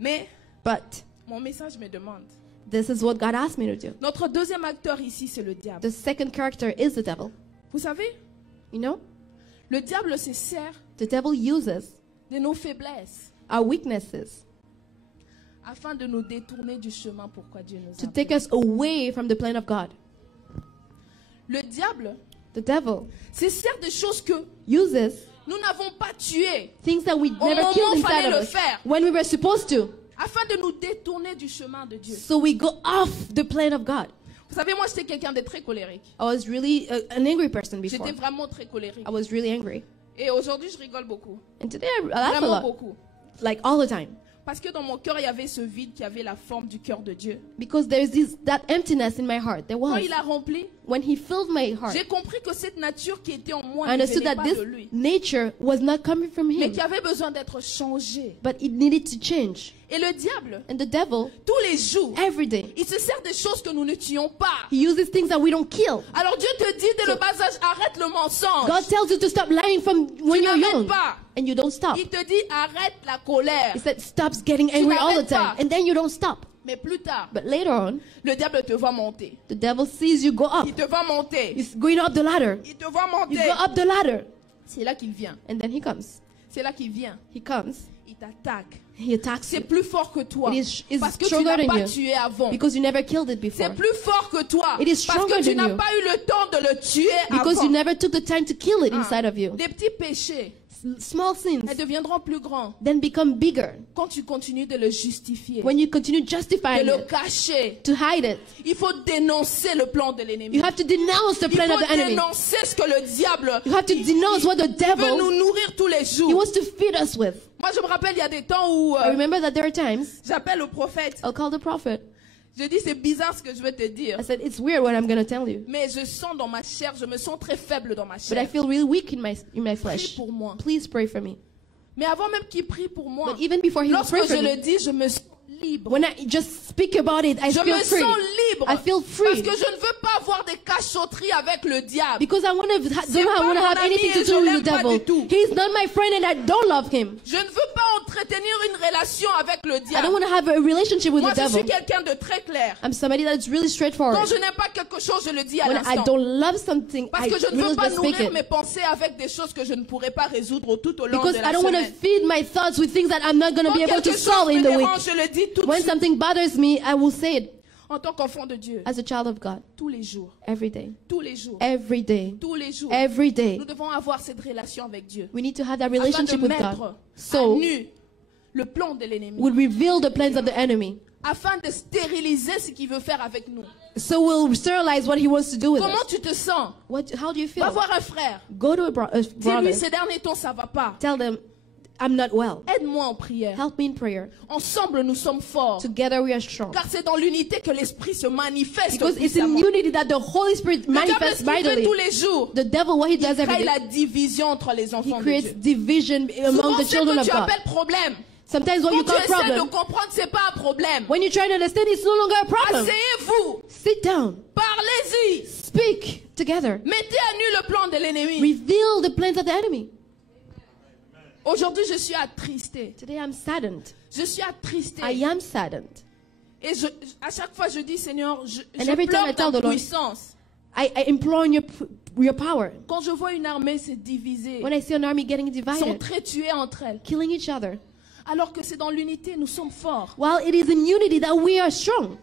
Mais But mon message me demande. this is what God asked me to do. Notre deuxième acteur ici, c'est le diable. The second character is the devil. Vous savez, You know, le diable se sert the devil uses de nos faiblesses our weaknesses afin de nous détourner du chemin pourquoi Dieu nous a to take appelés. us away from the plan of God. Le diable The devil se sert de choses que uses nous n'avons pas tuées things that we Au never moment killed où inside fallait of le us faire. when we were supposed to. afin de nous détourner du chemin de Dieu. So we go off the plan of God. Vous savez, moi, j'étais quelqu'un de très colérique. I was really an angry person before. J'étais vraiment très colérique. I was really angry. Et aujourd'hui, je rigole beaucoup. And today I laugh a Vraiment lot. beaucoup. Like all the time. Parce que dans mon cœur, il y avait ce vide qui avait la forme du cœur de Dieu. Because there's that emptiness in my heart. There Quand was. il a rempli, When he filled my heart, j'ai compris que cette nature qui était en moi I ne understood venait that pas this de lui, nature was not coming from mais him, qui avait besoin d'être changée. but it needed to change. Et le diable, And the devil, tous les jours, every day, il se sert des choses que nous ne tuons pas. he uses things that we don't kill. Alors Dieu te dit dès le bas âge, arrête le mensonge. God tells you to stop lying from when Tu you're n'arrêtes young, pas. and you don't stop. Il te dit arrête la colère. He said, stop getting angry all the n'arrêtes time, pas. and then you don't stop. Mais plus tard, But later on, le diable te voit monter. the devil sees you go up. Il te voit monter. He's going up the ladder. Il te voit You monter. go up the ladder, C'est là qu'il vient. and then he comes. C'est là qu'il vient. He comes. Il t'attaque. He attacks C'est you plus fort que toi. It is Parce que tu stronger n'as than pas you. tué avant. because you never killed it before. C'est plus fort que toi. It is Parce stronger que tu than n'as you. pas eu le temps de le tuer Because avant. you never took the time to kill it Ah. inside of you. Des petits péchés, Small sins elles deviendront plus grands then become bigger quand tu continues de le justifier, when you continue de justifying le it, cacher. to hide it. Il faut dénoncer le plan de l'ennemi. You have to denounce the Il plan of faut the enemy. dénoncer ce que le diable You have to denounce what the veut nous devil nourrir tous les he jours. wants to feed us with. Moi, je me rappelle, il y a des temps où I remember that there are times j'appelle le prophète. I'll call the prophet. Je dis, c'est bizarre ce que je vais te dire. I said, it's weird what I'm going to tell you, Mais je sens dans ma chair, je me sens très faible dans ma but I chair. feel really weak in my Prie flesh. pour moi. Please pray for me. Mais avant même qu'il prie pour moi, But even before he would lorsque pray for je le me, dis, je me sens libre. when I just speak about it, I Je feel me free. sens libre. I feel Parce free que je ne veux pas avoir des cachotteries avec le diable. because I want to C'est pas have mon anything ami to et do je with l'aime the pas devil. du tout. He's not my friend and I don't love him. Je ne veux pas entrer entretenir une relation avec le I don't diable. want to have a relationship with Moi, the je suis devil. quelqu'un de très clair. I'm somebody that's really straightforward. Quand je n'aime pas quelque chose, je le dis à When I l'instant. don't love something, Parce I que je ne veux really pas just speak nourrir it. mes pensées avec des choses que je ne pourrai pas résoudre tout au long Because de I la don't want to semaine. feed my thoughts with things that I'm not going to Quand be able to quelque solve chose me in the week. dérange, je le dis tout de When suite. something bothers me, I will say it En tant qu'enfant de Dieu, as a child of God tous les jours, every day. tous les jours, Every day. tous les jours, Every day. nous devons avoir cette relation avec Dieu. We need to have that Afin de relationship with mettre God. à So, nu le plan de l'ennemi. we'll reveal the plans of the enemy. Afin de stériliser ce qu'il veut faire avec nous. So we'll sterilize what he wants to do with Comment us. tu te sens? How do you Va feel? voir un frère. Go to a Dis-lui, brother. ces derniers temps, ça va pas. Tell them, I'm not well. Aide-moi en prière. Help me in prayer. Ensemble, nous sommes forts. Together we are strong. Car c'est dans l'unité que l'esprit se manifeste. Because it's in puissamment. unity that the Holy Spirit Le diable, manifests ce qu'il fait mightily. tous les jours, The devil, what he does il every crée day, la division entre les he enfants de creates Dieu. division Souvent, among the ce children que of tu God. appelles problème, Sometimes what you quand tu call essaies de problem, comprendre, c'est pas un problème. when you try to understand, it's no longer a problem. Asseyez-vous, Sit down. parlez-y, Speak together. mettez à nu le plan de l'ennemi. Reveal the plans of the enemy. Aujourd'hui, je suis attristé. Today I'm saddened. Je suis attristé. I am saddened. Et à chaque fois, je dis, Seigneur, je And every time I pleure tell ta the Lord, puissance. I implore on your power. Quand je vois une armée se diviser, When I see an army getting divided, s'entretuer entre elles, killing each other, alors que c'est dans l'unité, nous sommes forts. while it is in unity that we are strong.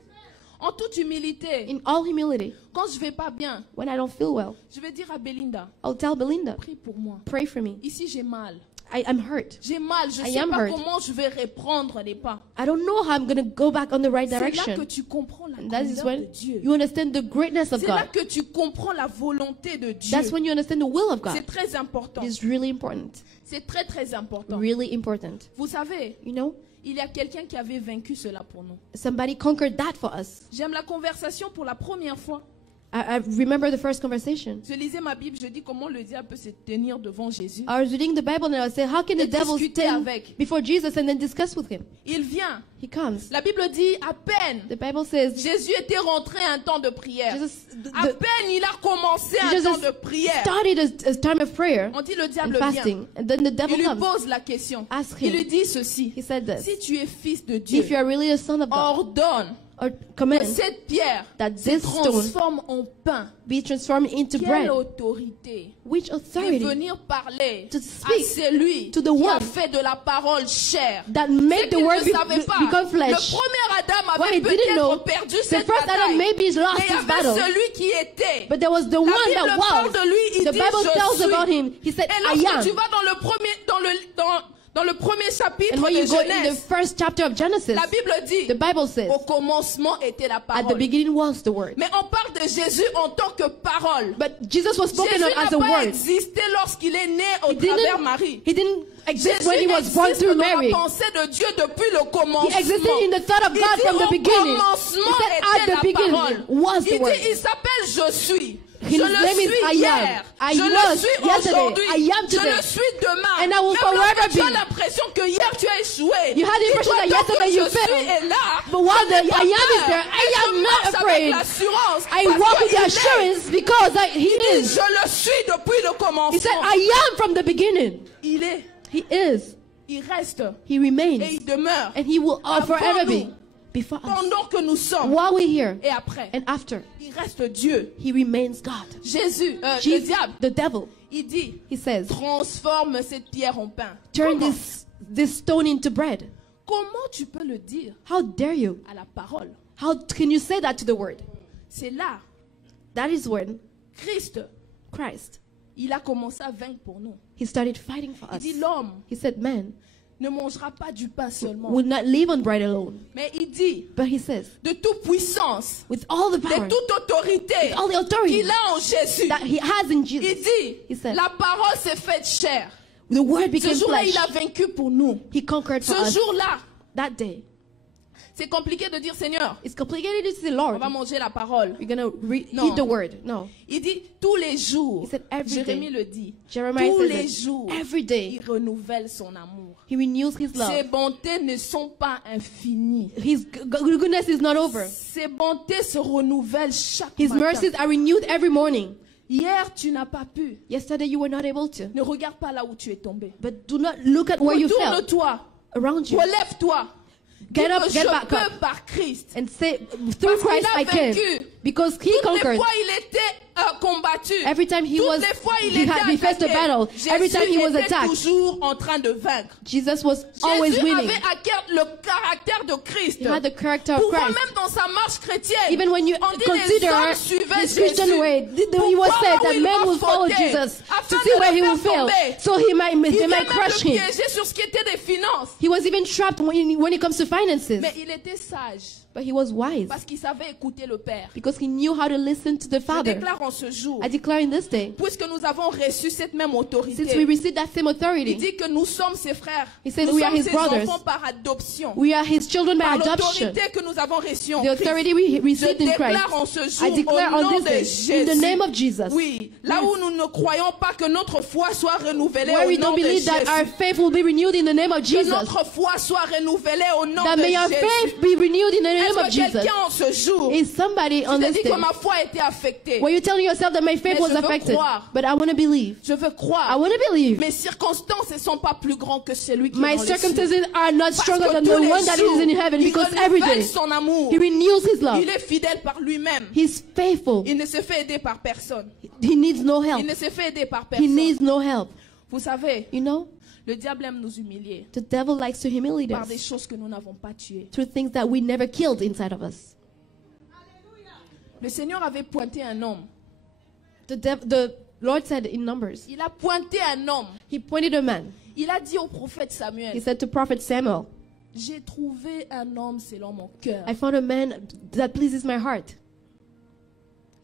En toute humilité, In all humility, quand je vais pas bien, when I don't feel well, je vais dire à Belinda, I'll tell Belinda, prie pour moi. pray for me. Ici, j'ai mal. I'm hurt. J'ai mal, je ne I sais am pas hurt. comment je vais reprendre les pas. I don't know how I'm going to go back on the right C'est là que direction. tu comprends la And that is grandeur when de Dieu. you understand the greatness of C'est là God. que tu comprends la volonté de Dieu. That's when you understand the will of God. C'est très important. It is really important. C'est très très important. Really important. Vous savez, You know, il y a quelqu'un qui avait vaincu cela pour nous. somebody conquered that for us. J'aime la conversation pour la première fois. I remember the first conversation. Je lisais ma Bible, je dis comment le diable peut se tenir devant Jésus. I was reading the Bible and I was saying, how can the Et devil discuter stand avec. before Jesus and then discuss with him? Il vient. He comes. La Bible dit à peine The Bible says, Jésus était rentré à un temps de prière. Jesus À peine il a commencé un Jesus temps de prière. started a time of prayer On dit le and diable vient. fasting. And then the Il devil lui comes. pose la question. Ask Il him. lui dit ceci. He said this. Si tu es fils de Dieu, If you are really a son of God, ordonne or que command cette pierre that se this stone transforme en pain. be transformed into Quelle bread. autorité Which de authority venir parler to à speak celui to the qui a one fait de la parole chair. that C'est made the qu'il word ne savait pas. become Le flesh? premier Adam What avait he didn't know, peut-être perdu the cette first Adam bataille. maybe lost Mais il y his avait battle, celui qui était. but there was the La one Bible that parle was. de lui, il The dit Bible je tells suis. about him. He said, Et I lorsque tu am. vas dans le premier chapitre And when de you go in the Genèse, first chapter of Genesis, la Bible dit the Bible says, au commencement était la at the parole. beginning was the word. Mais on parle de Jésus en tant que parole. But Jesus was spoken Jésus of as n'a a pas word. existé lorsqu'il est né au He travers Marie. didn't exist Jésus when he was born existe through dans Mary. la pensée de Dieu depuis le He commencement. existed in the thought of Il God dit from the au beginning. commencement He said était at the la beginning parole. was Il the dit, word. il s'appelle Je suis. His je name le is suis I am. hier. I je le was suis yesterday. aujourd'hui. I am Je today. le suis demain. And I will Même forever lorsque tu as be. l'impression que hier tu as échoué. You had the impression that yesterday you je suis failed. est là. But while je n'ai the pas I am is peur. there, I Et am je not marche afraid. avec l'assurance. I parce walk with qu'il the est. assurance because he Il dit, is. je le suis depuis le He said, commencement. I am from the beginning. Il est. He is. Il reste. He Et remains. il demeure. And he will Avant forever be nous. before us. Pendant que nous sommes. While we're here Et après. and after, Il reste Dieu. he remains God. Jésus, le Jesus, diable, the devil, il dit, he says, transforme cette pierre en pain. turn Comment? this stone into bread. Comment tu peux le dire How dare you? à la parole? How can you say that to the word? C'est là, That is when Christ, Christ, il a commencé à vaincre pour nous. he started fighting for Il us. dit, l'homme He said, man ne mangera pas du pain seulement. will not live on bread alone. Mais il dit, But he says, de toute puissance, with all the de power, toute autorité with all the authority qu'il a en Jésus, that he has in il Jesus, dit, he said, la parole s'est faite chair. the word Ce became jour-là, flesh. il a vaincu pour nous. He conquered for Ce us. jour-là, That day. c'est compliqué de dire, Seigneur, It's complicated to say, on Lord, va manger la parole. you're going to No. eat the word. No. Il dit tous les jours. He said every Jérémie day. le dit. Jeremiah Tous says les that jours. every day Il renouvelle son amour. he renews his Ses love. bontés ne sont pas infinies. His goodness is not over. Ses bontés se renouvellent chaque His matin. mercies are renewed every morning. Hier, tu n'as pas pu. Yesterday you were not able to. Ne regarde pas là où tu es tombé. But do not look at where you fell. Retourne-toi around you. Relève-toi. Get Dis up, que get je back peux up. par Christ. And say, through Parce Christ qu'il a I can. vaincu. Because he Toutes les conquered. fois il était combattu. Every time he Toutes was, les fois il he était faced a attaqué. battle. Every Jésus time he was était attacked, toujours en train de vaincre. Jesus was always Jésus winning. avait le caractère de Christ. He had the character of Pourquoi Christ. même dans sa marche chrétienne, Even when you on dit consider les hommes suivaient his Christian Jésus. way, he Pour was voir said où that il men va will follow fauter, Jesus afin to de see where le he faire will fail, tomber. so they Il vient might même crush le him. piéger sur ce qui était des finances. He was even trapped when it comes to finances, Mais il était sage but he was wise parce qu'il savait écouter le Père. because he knew how to listen to the Je Father. déclare en ce jour, I declare in this day, puisque nous avons reçu cette même since we autorité, received that same il authority, dit que nous sommes ses frères. He said Nous we are sommes his ses brothers. enfants par adoption. we are his children by Par adoption. l'autorité que nous avons reçue en The Christ. authority we Je received in Christ. déclare en ce jour I declare au on nom this de day, in the Jésus. name of Jesus, Oui, là où nous ne croyons pas que notre foi soit renouvelée where we au nom don't de believe that our Jésus. faith will be renewed in the name of Que Jesus, notre foi soit renouvelée au nom that de may our Jésus. faith be renewed in the name Est-ce of que Jesus. quelqu'un en ce jour Is somebody on te this dit day, que ma foi a été affectée? were you telling yourself that my faith Mais was je veux affected? croire. But I want to believe. Je veux I croire. want to believe. Mes circonstances ne sont pas plus grandes que celui qui est My dans les cieux. circumstances are not Parce stronger que than tous the les one that jours, is in heaven, il because every renouvelle day son amour. he renews his love. Il est fidèle par lui-même. He's faithful. Il ne se fait aider par personne. He needs no Il help. ne se fait aider par He personne. needs no help. Vous savez, You know, le diable aime nous humilier the devil likes to humiliate par des us choses que nous n'avons pas tuées. through things that we never killed inside of us. Le Seigneur avait pointé un homme. The Lord said in Numbers, Il a pointé un homme. he pointed a man. Il a dit au prophète He Samuel, said to Prophet Samuel, j'ai trouvé un homme selon mon cœur. I found a man that pleases my heart.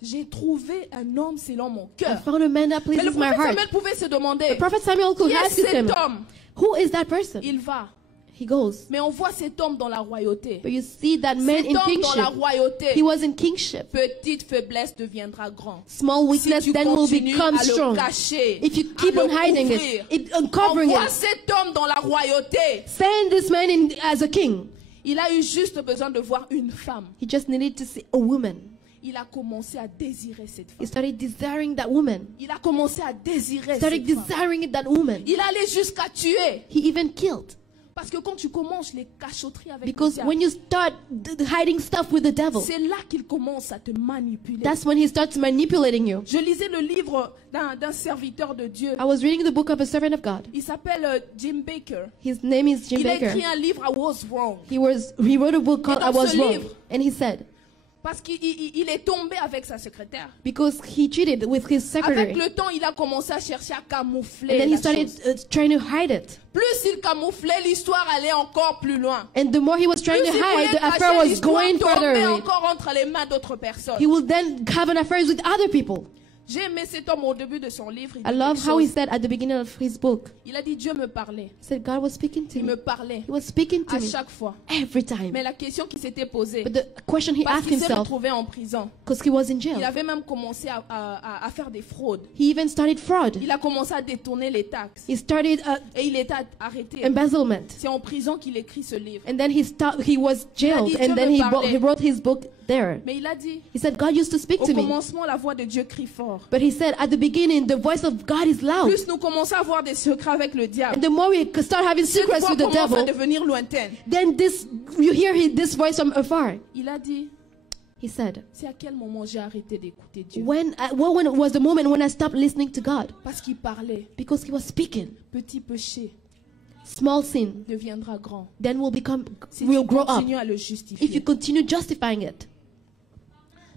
J'ai trouvé un homme selon mon I cœur. found a man that Mais le pleases my prophète heart. Samuel pouvait se demander, The Prophet Samuel could qui est ask him, cet homme? who is that person? Il va. He goes. Mais on voit cet homme dans la royauté. But you see that man Cet in homme dans la kingship. royauté, He was in kingship. petite faiblesse deviendra grand. Small Si weakness tu then will continues become à le strong. cacher, If you à keep le on hiding couvrir, it, on uncovering voit it, cet homme dans la royauté. send this man in as a king. Il a eu juste besoin de voir une femme. He just needed to see a woman. Il a commencé à désirer cette He femme. started desiring that woman. Il a commencé à désirer Started cette femme. desiring that woman. Il allait jusqu'à tuer. He even killed. Parce que quand tu commences les cachotteries avec le Because diable, when you start hiding stuff with the devil, c'est là qu'il commence à te manipuler. that's when he starts manipulating you. Je lisais le livre d'un serviteur de Dieu. I was reading the book of a servant of God. Il s'appelle Jim Baker. His name is Jim Il a Baker. écrit un livre, I Was Wrong. He wrote a book called Et dans I Was ce Wrong. livre, And he said, Parce qu'il est tombé avec sa secrétaire. because he cheated with his Avec secretary. le temps, il a commencé à chercher à And camoufler then he la started chose. trying to hide it. Plus il camouflait, l'histoire allait encore plus loin. And the more he was trying Plus to il hide, voulait the affair cacher, was l'histoire going further tombait away. encore entre les mains d'autres personnes. He will then have an affair with other people. J'ai aimé cet homme au début de son livre. Il I dit love quelque how he chose. said at the beginning of his book, Il a dit Dieu me parlait. he said God was speaking to Il me. me parlait He was speaking to à me chaque fois. every time. Mais la question qui s'était posée, But the question he parce asked qu'il s'est himself, retrouvé en prison, because he was in il jail, avait même commencé à faire des fraudes. he even started fraud. Il a commencé à détourner les taxes. He started Et il était arrêté. embezzlement. C'est en prison qu'il écrit ce livre. And then he was jailed. dit, And Dieu then me he parlait. wrote his book there. Mais il a dit, He said, God used to speak au to me. commencement, la voix de Dieu crie fort. But he said, at the beginning, the voice of God is loud. Plus nous commençons à avoir des secrets avec le diable, And the more we start having cette secrets voix with the commence à devil, devenir lointaine. then you hear this voice from afar. Il a dit, He said, c'est à quel moment j'ai arrêté d'écouter Dieu? when was the moment when I stopped listening to God? Parce qu'il parlait, Because he was speaking. petit péché Small sin deviendra grand. then Si will tu grow up continues à le if you justifier. continue justifying it.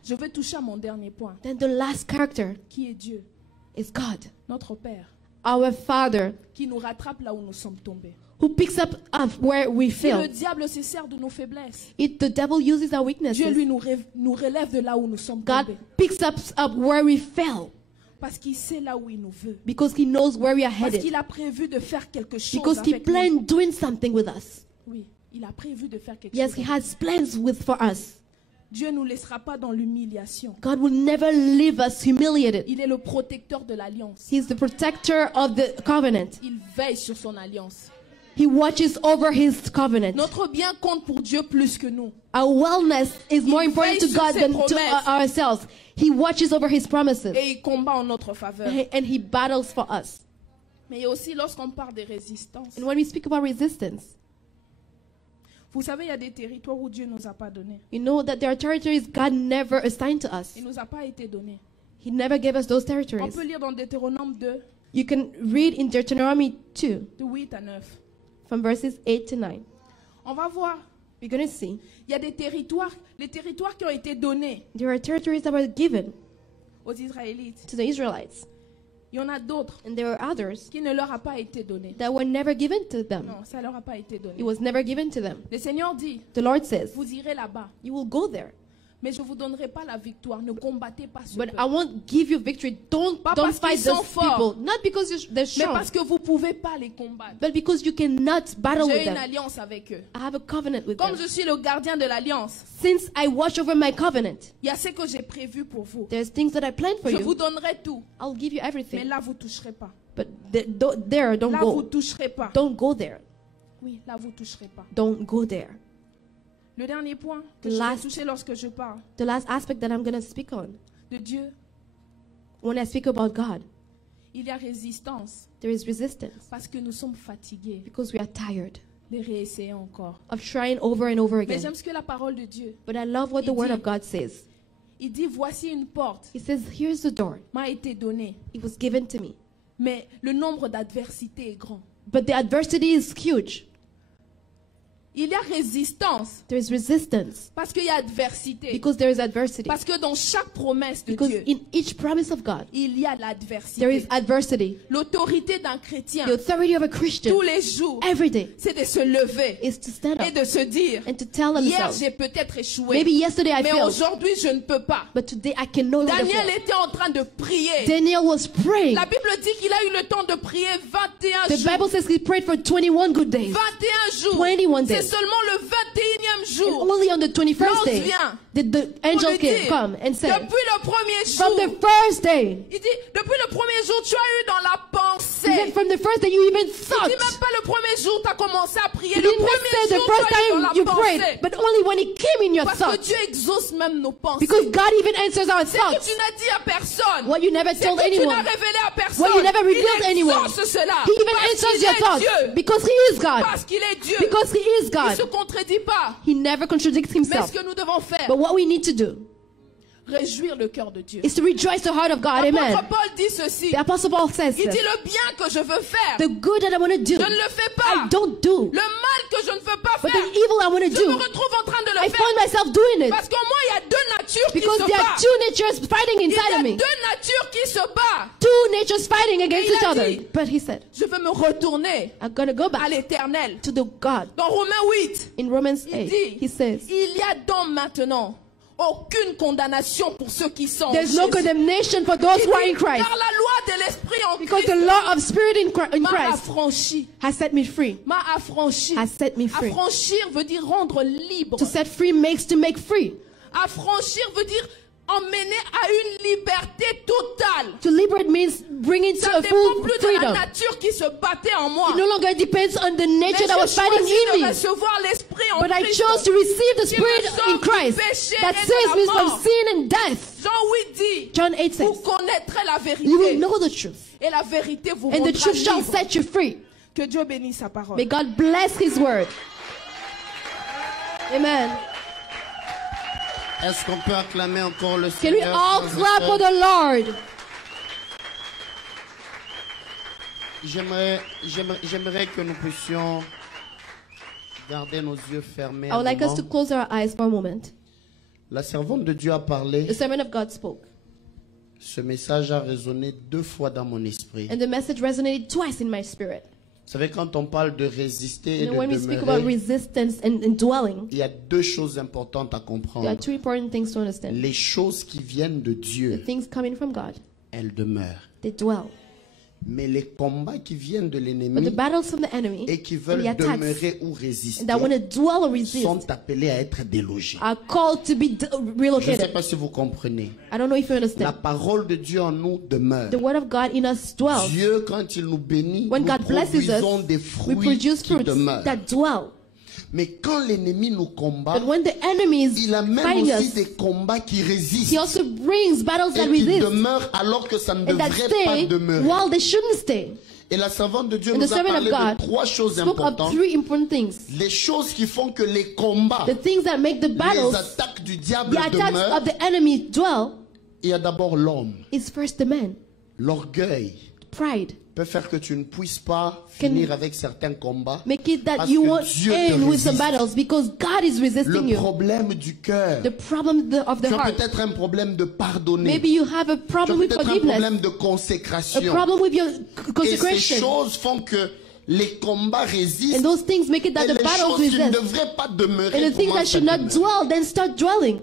Je veux toucher à mon dernier point, Then the last character qui est Dieu, is God, notre Père, our Father, qui nous rattrape là où nous sommes tombés. who picks up where we Et le fail. diable se sert de nos faiblesses. The devil uses our Dieu, weaknesses. lui, nous relève de là où nous sommes God tombés. picks up where we fell Parce qu'il sait là où il nous veut. because he knows where we are Parce headed. qu'il a prévu de faire quelque chose Because he avec nous. planned doing something with us. Oui, il a prévu de faire quelque Yes, chose. he avec has plans for us. nous. Dieu ne nous laissera pas dans l'humiliation. God will never leave us humiliated. Il est le protecteur de l'alliance. He's the protector of the covenant. Il veille sur son alliance. He watches over his covenant. Notre bien compte pour Dieu plus que nous. Our wellness is more important to veille sur God ses than to promesses. ourselves. He watches over his promises. Et il combat en notre faveur. And he battles for us. Mais aussi lorsqu'on parle des résistances, And when we speak about resistance, Vous savez, il y a des territoires où Dieu ne nous a pas donnés. You know that there are territories God never assigned to us. Il ne nous a pas été donné. He never gave us those On territories. peut lire dans Deutéronome 2, You can read in Deuteronomy 2, de 8 à 9. from verses 8 to 9. On va voir. We're going to see Il y a des territoires, les territoires qui ont été donnés there are territories that were given aux Israélites. to the Israelites, Il y en a d'autres and there were others qui ne leur a pas été donné. that were never given to them. Non, ça ne leur a pas été donné. It was never given to them. Le Seigneur dit, The Lord says, vous irez là-bas, you will go there, mais je ne vous donnerai pas la victoire. Ne combattez pas ce but peuple. I won't give you victory. Don't Pas parce fight qu'ils sont those forts. people. Not because they're Mais strong, parce que vous ne pouvez pas les combattre. but because you cannot battle with J'ai une them. alliance avec eux. I have a covenant with Comme them. je suis le gardien de l'alliance, Since I watch over my covenant, il y a ce que j'ai prévu pour vous. there's things that I planned for Je vous you. donnerai tout. I'll give you Mais everything. là, vous ne toucherez pas. But there, don't Là, vous ne go. toucherez pas. Don't go there. Oui, là, vous ne toucherez pas. Don't go there. Le dernier point que The je vais last- toucher lorsque je parle The last aspect that I'm going to speak on, de Dieu, when I speak about God, il y a résistance there is resistance parce que nous sommes fatigués because we are tired de réessayer encore. of trying over and over Mais again. j'aime ce que la parole de Dieu, But I love what the Il Word dit- of God says. il dit, voici une porte He says, here's the door. m'a été donnée, It was given to me. mais le nombre d'adversités est grand. But the adversity is huge. Il y a résistance There is resistance parce qu'il y a adversité. because there is adversity. Parce que dans chaque promesse de Because Dieu, in each promise of God, il y a there is l'adversité. adversity. L'autorité d'un chrétien, The authority of a Christian tous les jours, every day c'est de se lever is to stand et up de se dire, and to tell hier themselves, j'ai peut-être échoué, maybe yesterday I mais failed, aujourd'hui je ne peux pas. but today I can no longer Daniel fail. était en train de prier. Daniel was praying. La Bible dit qu'il a eu le temps de prier 21 The jours. Bible says he prayed for 21 good days. 21 jours. 21 C'est days. seulement le 21e And jour. only on the 21st L'ange day vient did the pour angel lui dire, come and say, depuis le premier from jour, the first day, il dit, depuis le premier jour, tu as eu dans la he pensée. said, from the first day you even Il thought. dit même pas le premier jour, tu as commencé à prier. He Le didn't premier say the jour, first tu as eu dans time you la prayed, pensée. but only when it came in your Parce que thoughts. Dieu exauce même nos pensées. Because God even answers our C'est que thoughts. tu n'as dit à personne. What you never C'est told que tu anyone. n'as révélé à personne. What you never revealed Il anyone. exauce cela. He even Parce answers qu'il your est thoughts. Dieu. Because He is God. Parce qu'il est Dieu. Because He is Il ne se God. contredit pas. He never contradicts Mais Himself. ce que nous devons faire, But what we need to do réjouir le cœur de Dieu. is to rejoice the heart of God. Amen. L'apôtre Paul dit ceci. The Apostle Paul says Il dit this. le bien que je veux faire, The good that I want to do, je ne le fais I pas. don't do. Le mal que je ne veux pas But faire, the evil I want to je me do, retrouve en train de I le faire. find myself doing it. Parce qu'en moi, il y a deux natures qui Because se there are battent. two natures fighting Il y inside a of deux me. natures qui se battent. Two natures fighting against il each a other. dit, But he said, Je veux me retourner I'm going to go à back l'éternel. to the God. Dans Romains 8, In Romans il 8, dit, he says, il y a donc maintenant aucune condamnation pour ceux qui sont en there's no Jésus. condemnation for those Il who are dit, in Christ. car la loi de l'esprit en Because Christ the law of spirit in m'a Christ affranchi. has set me free. M'a affranchi. Has set me free. Affranchir veut dire rendre libre. To set free makes to make free. Affranchir veut dire emmener à une liberté totale. To liberate means bringing to Ça a ne full dépend plus de la freedom. nature qui se battait en moi. It no longer depends on the Mais nature that was j'ai fighting choisi in de me. recevoir l'esprit en But I Christ. chose to receive the Qui me spirit sauve in du Christ péché that et de saves la me mort. from sin and death. Jean 8 dit, John 8 says, vous connaîtrez la you will vérité know the truth, et la vérité vous and the rendra truth shall libre. set you free. Que Dieu bénisse sa parole. May God bless His word. Amen. Est-ce qu'on peut acclamer encore le Can we Seigneur? all frères et clap for sœurs? the Lord? J'aimerais que nous puissions garder nos yeux fermés. I would un like us to moment. close our eyes for a moment. La servante de Dieu a parlé. The servant of God spoke, Ce message a résonné 2 fois dans mon esprit. and the message resonated twice in my spirit. Vous savez, quand on parle de résister et You know, when de we speak about demeurer, resistance and dwelling, il y a 2 choses importantes à there comprendre. are two important things to understand. Les choses qui viennent de The Dieu, things coming from God, elles demeurent. they dwell. Mais les combats qui viennent de But the l'ennemi battles from the enemy et qui and veulent the attacks demeurer ou résister that want to dwell or resist sont appelés à être délogés. are called to be Je ne sais relocated. pas si vous comprenez. I don't know if you La understand. parole de Dieu en nous demeure. The word of God in us dwells. Dieu, quand il nous bénit, When nous God blesses produisons us, des we fruits produce qui fruits demeurent. that dwell. Mais quand l'ennemi nous combat, But when the enemy is il amène fighting aussi us, des combats qui résistent he also brings battles that et qui resist demeurent alors que ça ne and that devrait pas stay demeurer. while they shouldn't stay. Et la servante de Dieu And nous the a servant parlé of God de trois choses spoke of importantes. 3 important things. Les choses qui font que les combats, The things that make the les battles, attaques du diable the attacks demeurent. of the enemy dwell, Il y a d'abord l'homme. is first the man. L'orgueil Pride. peut faire que tu ne puisses pas Can finir avec certains combats. Make it that Parce you que won't Dieu te end with some résiste. battles because God is resisting Le you. problème du cœur. The problem of the Tu as heart. peut-être un problème de pardonner. Maybe you have a Tu as problem with peut-être un forgiveness, problème de a consécration. problem with your Et ces consecration. choses font que les combats résistent. And those things make it that Et the les battles choses qui ne resist. devraient pas demeurer And the things that commencent à should not demeurer. dwell then start dwelling.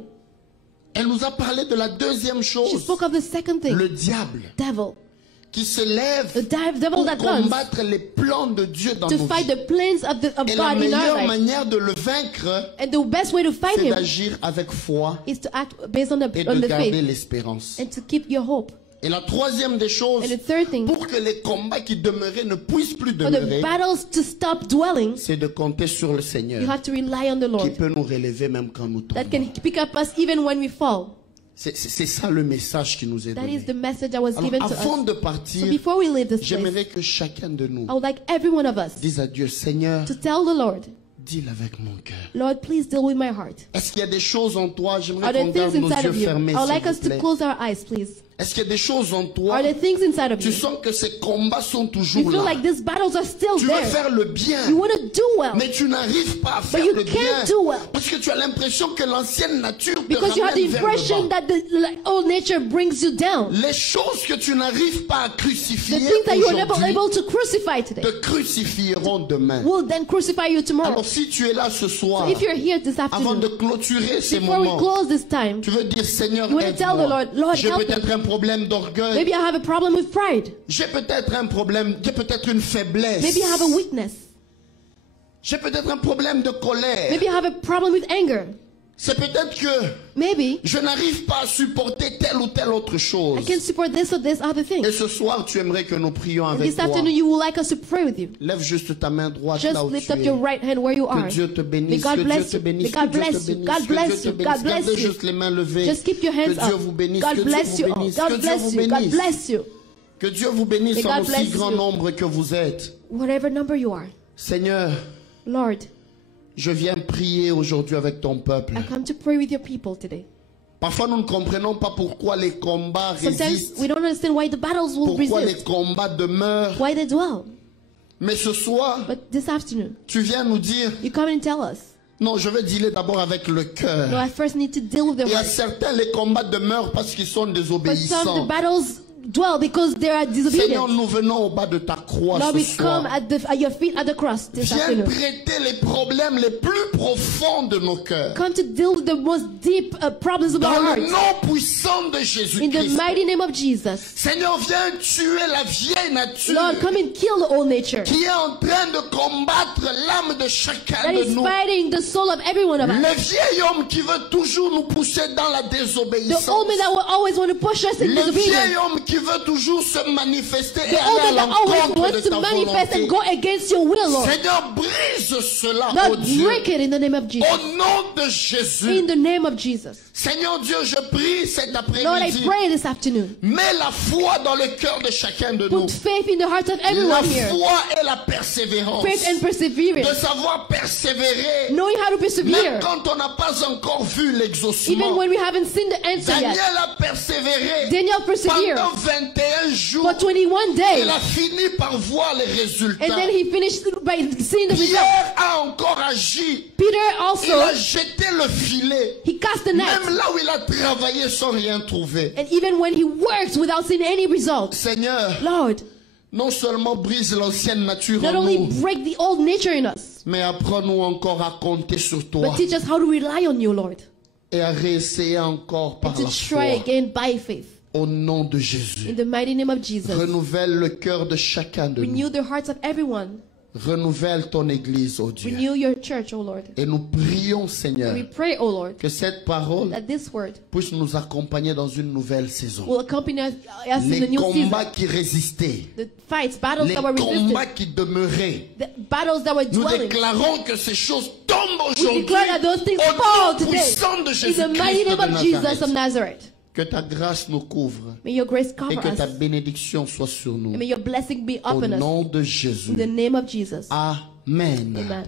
Elle nous a parlé de la deuxième She chose. spoke of the second thing. Le diable Devil. qui se lève The devil pour that comes combattre les plans de Dieu dans to nos fight vies. the plans of Et la God in our meilleure life. manière de le vaincre, And the best way to fight c'est him d'agir avec foi is to act based on et the de garder faith l'espérance. and to keep your hope. Et la troisième des choses, And the third thing, pour que les combats qui demeuraient ne puissent plus for the demeurer, battles to stop dwelling, c'est de compter sur le you Seigneur have to rely on the qui Lord peut nous relever même quand nous that tombons. can pick up us even when we fall. C'est ça le message qui nous est That is donné. the message that was Alors, given to avant us. de So partir, before we leave this place, j'aimerais que chacun de nous I would like every one of us dise à Dieu, Seigneur, to tell the Lord, deal avec mon cœur. Lord, please deal with my heart. Est-ce qu'il y a des choses en toi? Are J'aimerais there qu'on things garde nos inside yeux of you? fermés, I would s'il like vous us to plaît. close our eyes, please. Est-ce qu'il y a des choses en toi? Are there things inside of Tu you? sens que ces combats sont You toujours feel là. like these battles are still Tu veux there. faire le bien, You want to do well, mais tu n'arrives pas à faire you le can't bien do well. parce que tu as l'impression que l'ancienne nature te because you have the ramène vers le impression bas. that the old nature brings you down. Les choses que tu n'arrives pas à The crucifier things that you are never aujourd'hui able to crucify today te crucifieront demain. will then crucify you tomorrow. Alors si tu es là ce soir, So if you're here this avant de afternoon, clôturer ces before we moments, close this time, tu veux dire Seigneur, you want to tell the aide-moi. Lord, Lord, J'ai help me. peut-être un problème d'orgueil. Maybe I have a problem with pride. J'ai peut-être un problème, j'ai peut-être une faiblesse. Maybe I have a weakness. J'ai peut-être un problème de colère. Maybe I have a problem with anger. C'est peut-être que Maybe je n'arrive pas à supporter telle ou telle autre chose. I can support this or this other thing. Et ce soir, tu aimerais que nous prions And avec this toi. afternoon, you would like us to pray with you. Lève juste ta main droite Just là où lift tu up es. your right hand where you Que are. Dieu te May bénisse, God que Dieu bless te you. bénisse, May que God Dieu te bless you. bénisse, God que Dieu bless te you. bénisse. God bless Gardez you. juste les mains levées. Just keep your hands Que Dieu up. vous bénisse, God que Dieu bless vous you all. bénisse, que God Dieu bless vous you. God bénisse. bless you. Que Dieu vous bénisse May en God aussi bless grand you. nombre que vous êtes. Whatever number you are, Seigneur, Lord, je viens prier aujourd'hui avec ton peuple. I come to pray with your people today. Parfois, nous ne comprenons pas pourquoi les combats Sometimes résistent, we don't understand why the battles will pourquoi les resist, combats demeurent. why they dwell. Mais ce soir, But this afternoon, tu viens nous dire, you come and tell us, non, je vais dealer d'abord avec le no, cœur. I first need to deal with the Il y a heart. certains, les combats demeurent parce qu'ils sont But some désobéissants. the battles dwell because they are Seigneur, disobedient. nous venons au bas de ta croix Lord, ce we soir. come at your feet at the cross this Viens afternoon. traiter les problèmes les plus profonds de nos cœurs. Come to deal with the most deep problems of our Dans le hearts. nom puissant de In the Jésus-Christ. mighty name of Jesus. Seigneur, viens tuer la vieille nature Lord, come and kill the old nature qui est en train de combattre l'âme de chacun that de is nous. fighting the soul of every one of us. Le vieil homme qui veut toujours nous pousser dans la The désobéissance. old man that will always want to push us in Le vieil disobedience. homme qui veut toujours se manifester et The old aller à man that always l'encontre de wants to ta manifest and volonté. go against your will, Lord. Seigneur, brise cela, oh Lord, Dieu. break it in the name of Jesus. Au nom de Jésus. In the name of Jesus. Seigneur Dieu, je prie cet Lord, I après-midi. pray this afternoon. Mets la foi dans le cœur de chacun de nous. Put faith in the hearts of La everyone here. foi et la persévérance. Faith and De perseverance. savoir persévérer. Knowing how to Même persevere. quand on n'a pas encore vu Even l'exaucement. when we haven't seen the answer Daniel yet. a persévéré. Daniel persevered Pendant 21 jours. for 21 days. Il a fini par voir les résultats. And then he finished by seeing the result. Pierre a encore agi. Peter Il a also, jeté le filet. he cast the net. Même là où il a travaillé sans rien trouver. And even when he works without seeing any results. Seigneur, Lord, non seulement brise l'ancienne nature not en only nous, break the old nature in us, mais apprends-nous encore à compter sur toi but teach us how to rely on you, Lord. et à réessayer encore par And to la try foi. again by faith. Au nom de In Jésus. the mighty name of Jesus. Renouvelle le cœur de chacun de nous. Renew the hearts of everyone. Renouvelle ton église, oh Dieu. Renew your church, O Lord. Et nous prions, Seigneur, We pray, O Lord, que cette parole that this word puisse nous accompagner dans une nouvelle saison. will accompany us in the Les new season. combats qui résistaient, The fights, battles les that were combats resisted, qui demeuraient, the battles that were nous dwelling. déclarons que ces choses tombent We aujourd'hui declare that those things au fall nom today. puissant de In the Jésus-Christ mighty de name of Jesus of Nazareth. Nazareth. Que ta grâce nous couvre May your grace et cover que ta us. bénédiction soit sur nous. And may your blessing be Au upon us. nom de Jésus. In the name of Jesus. Amen. Amen.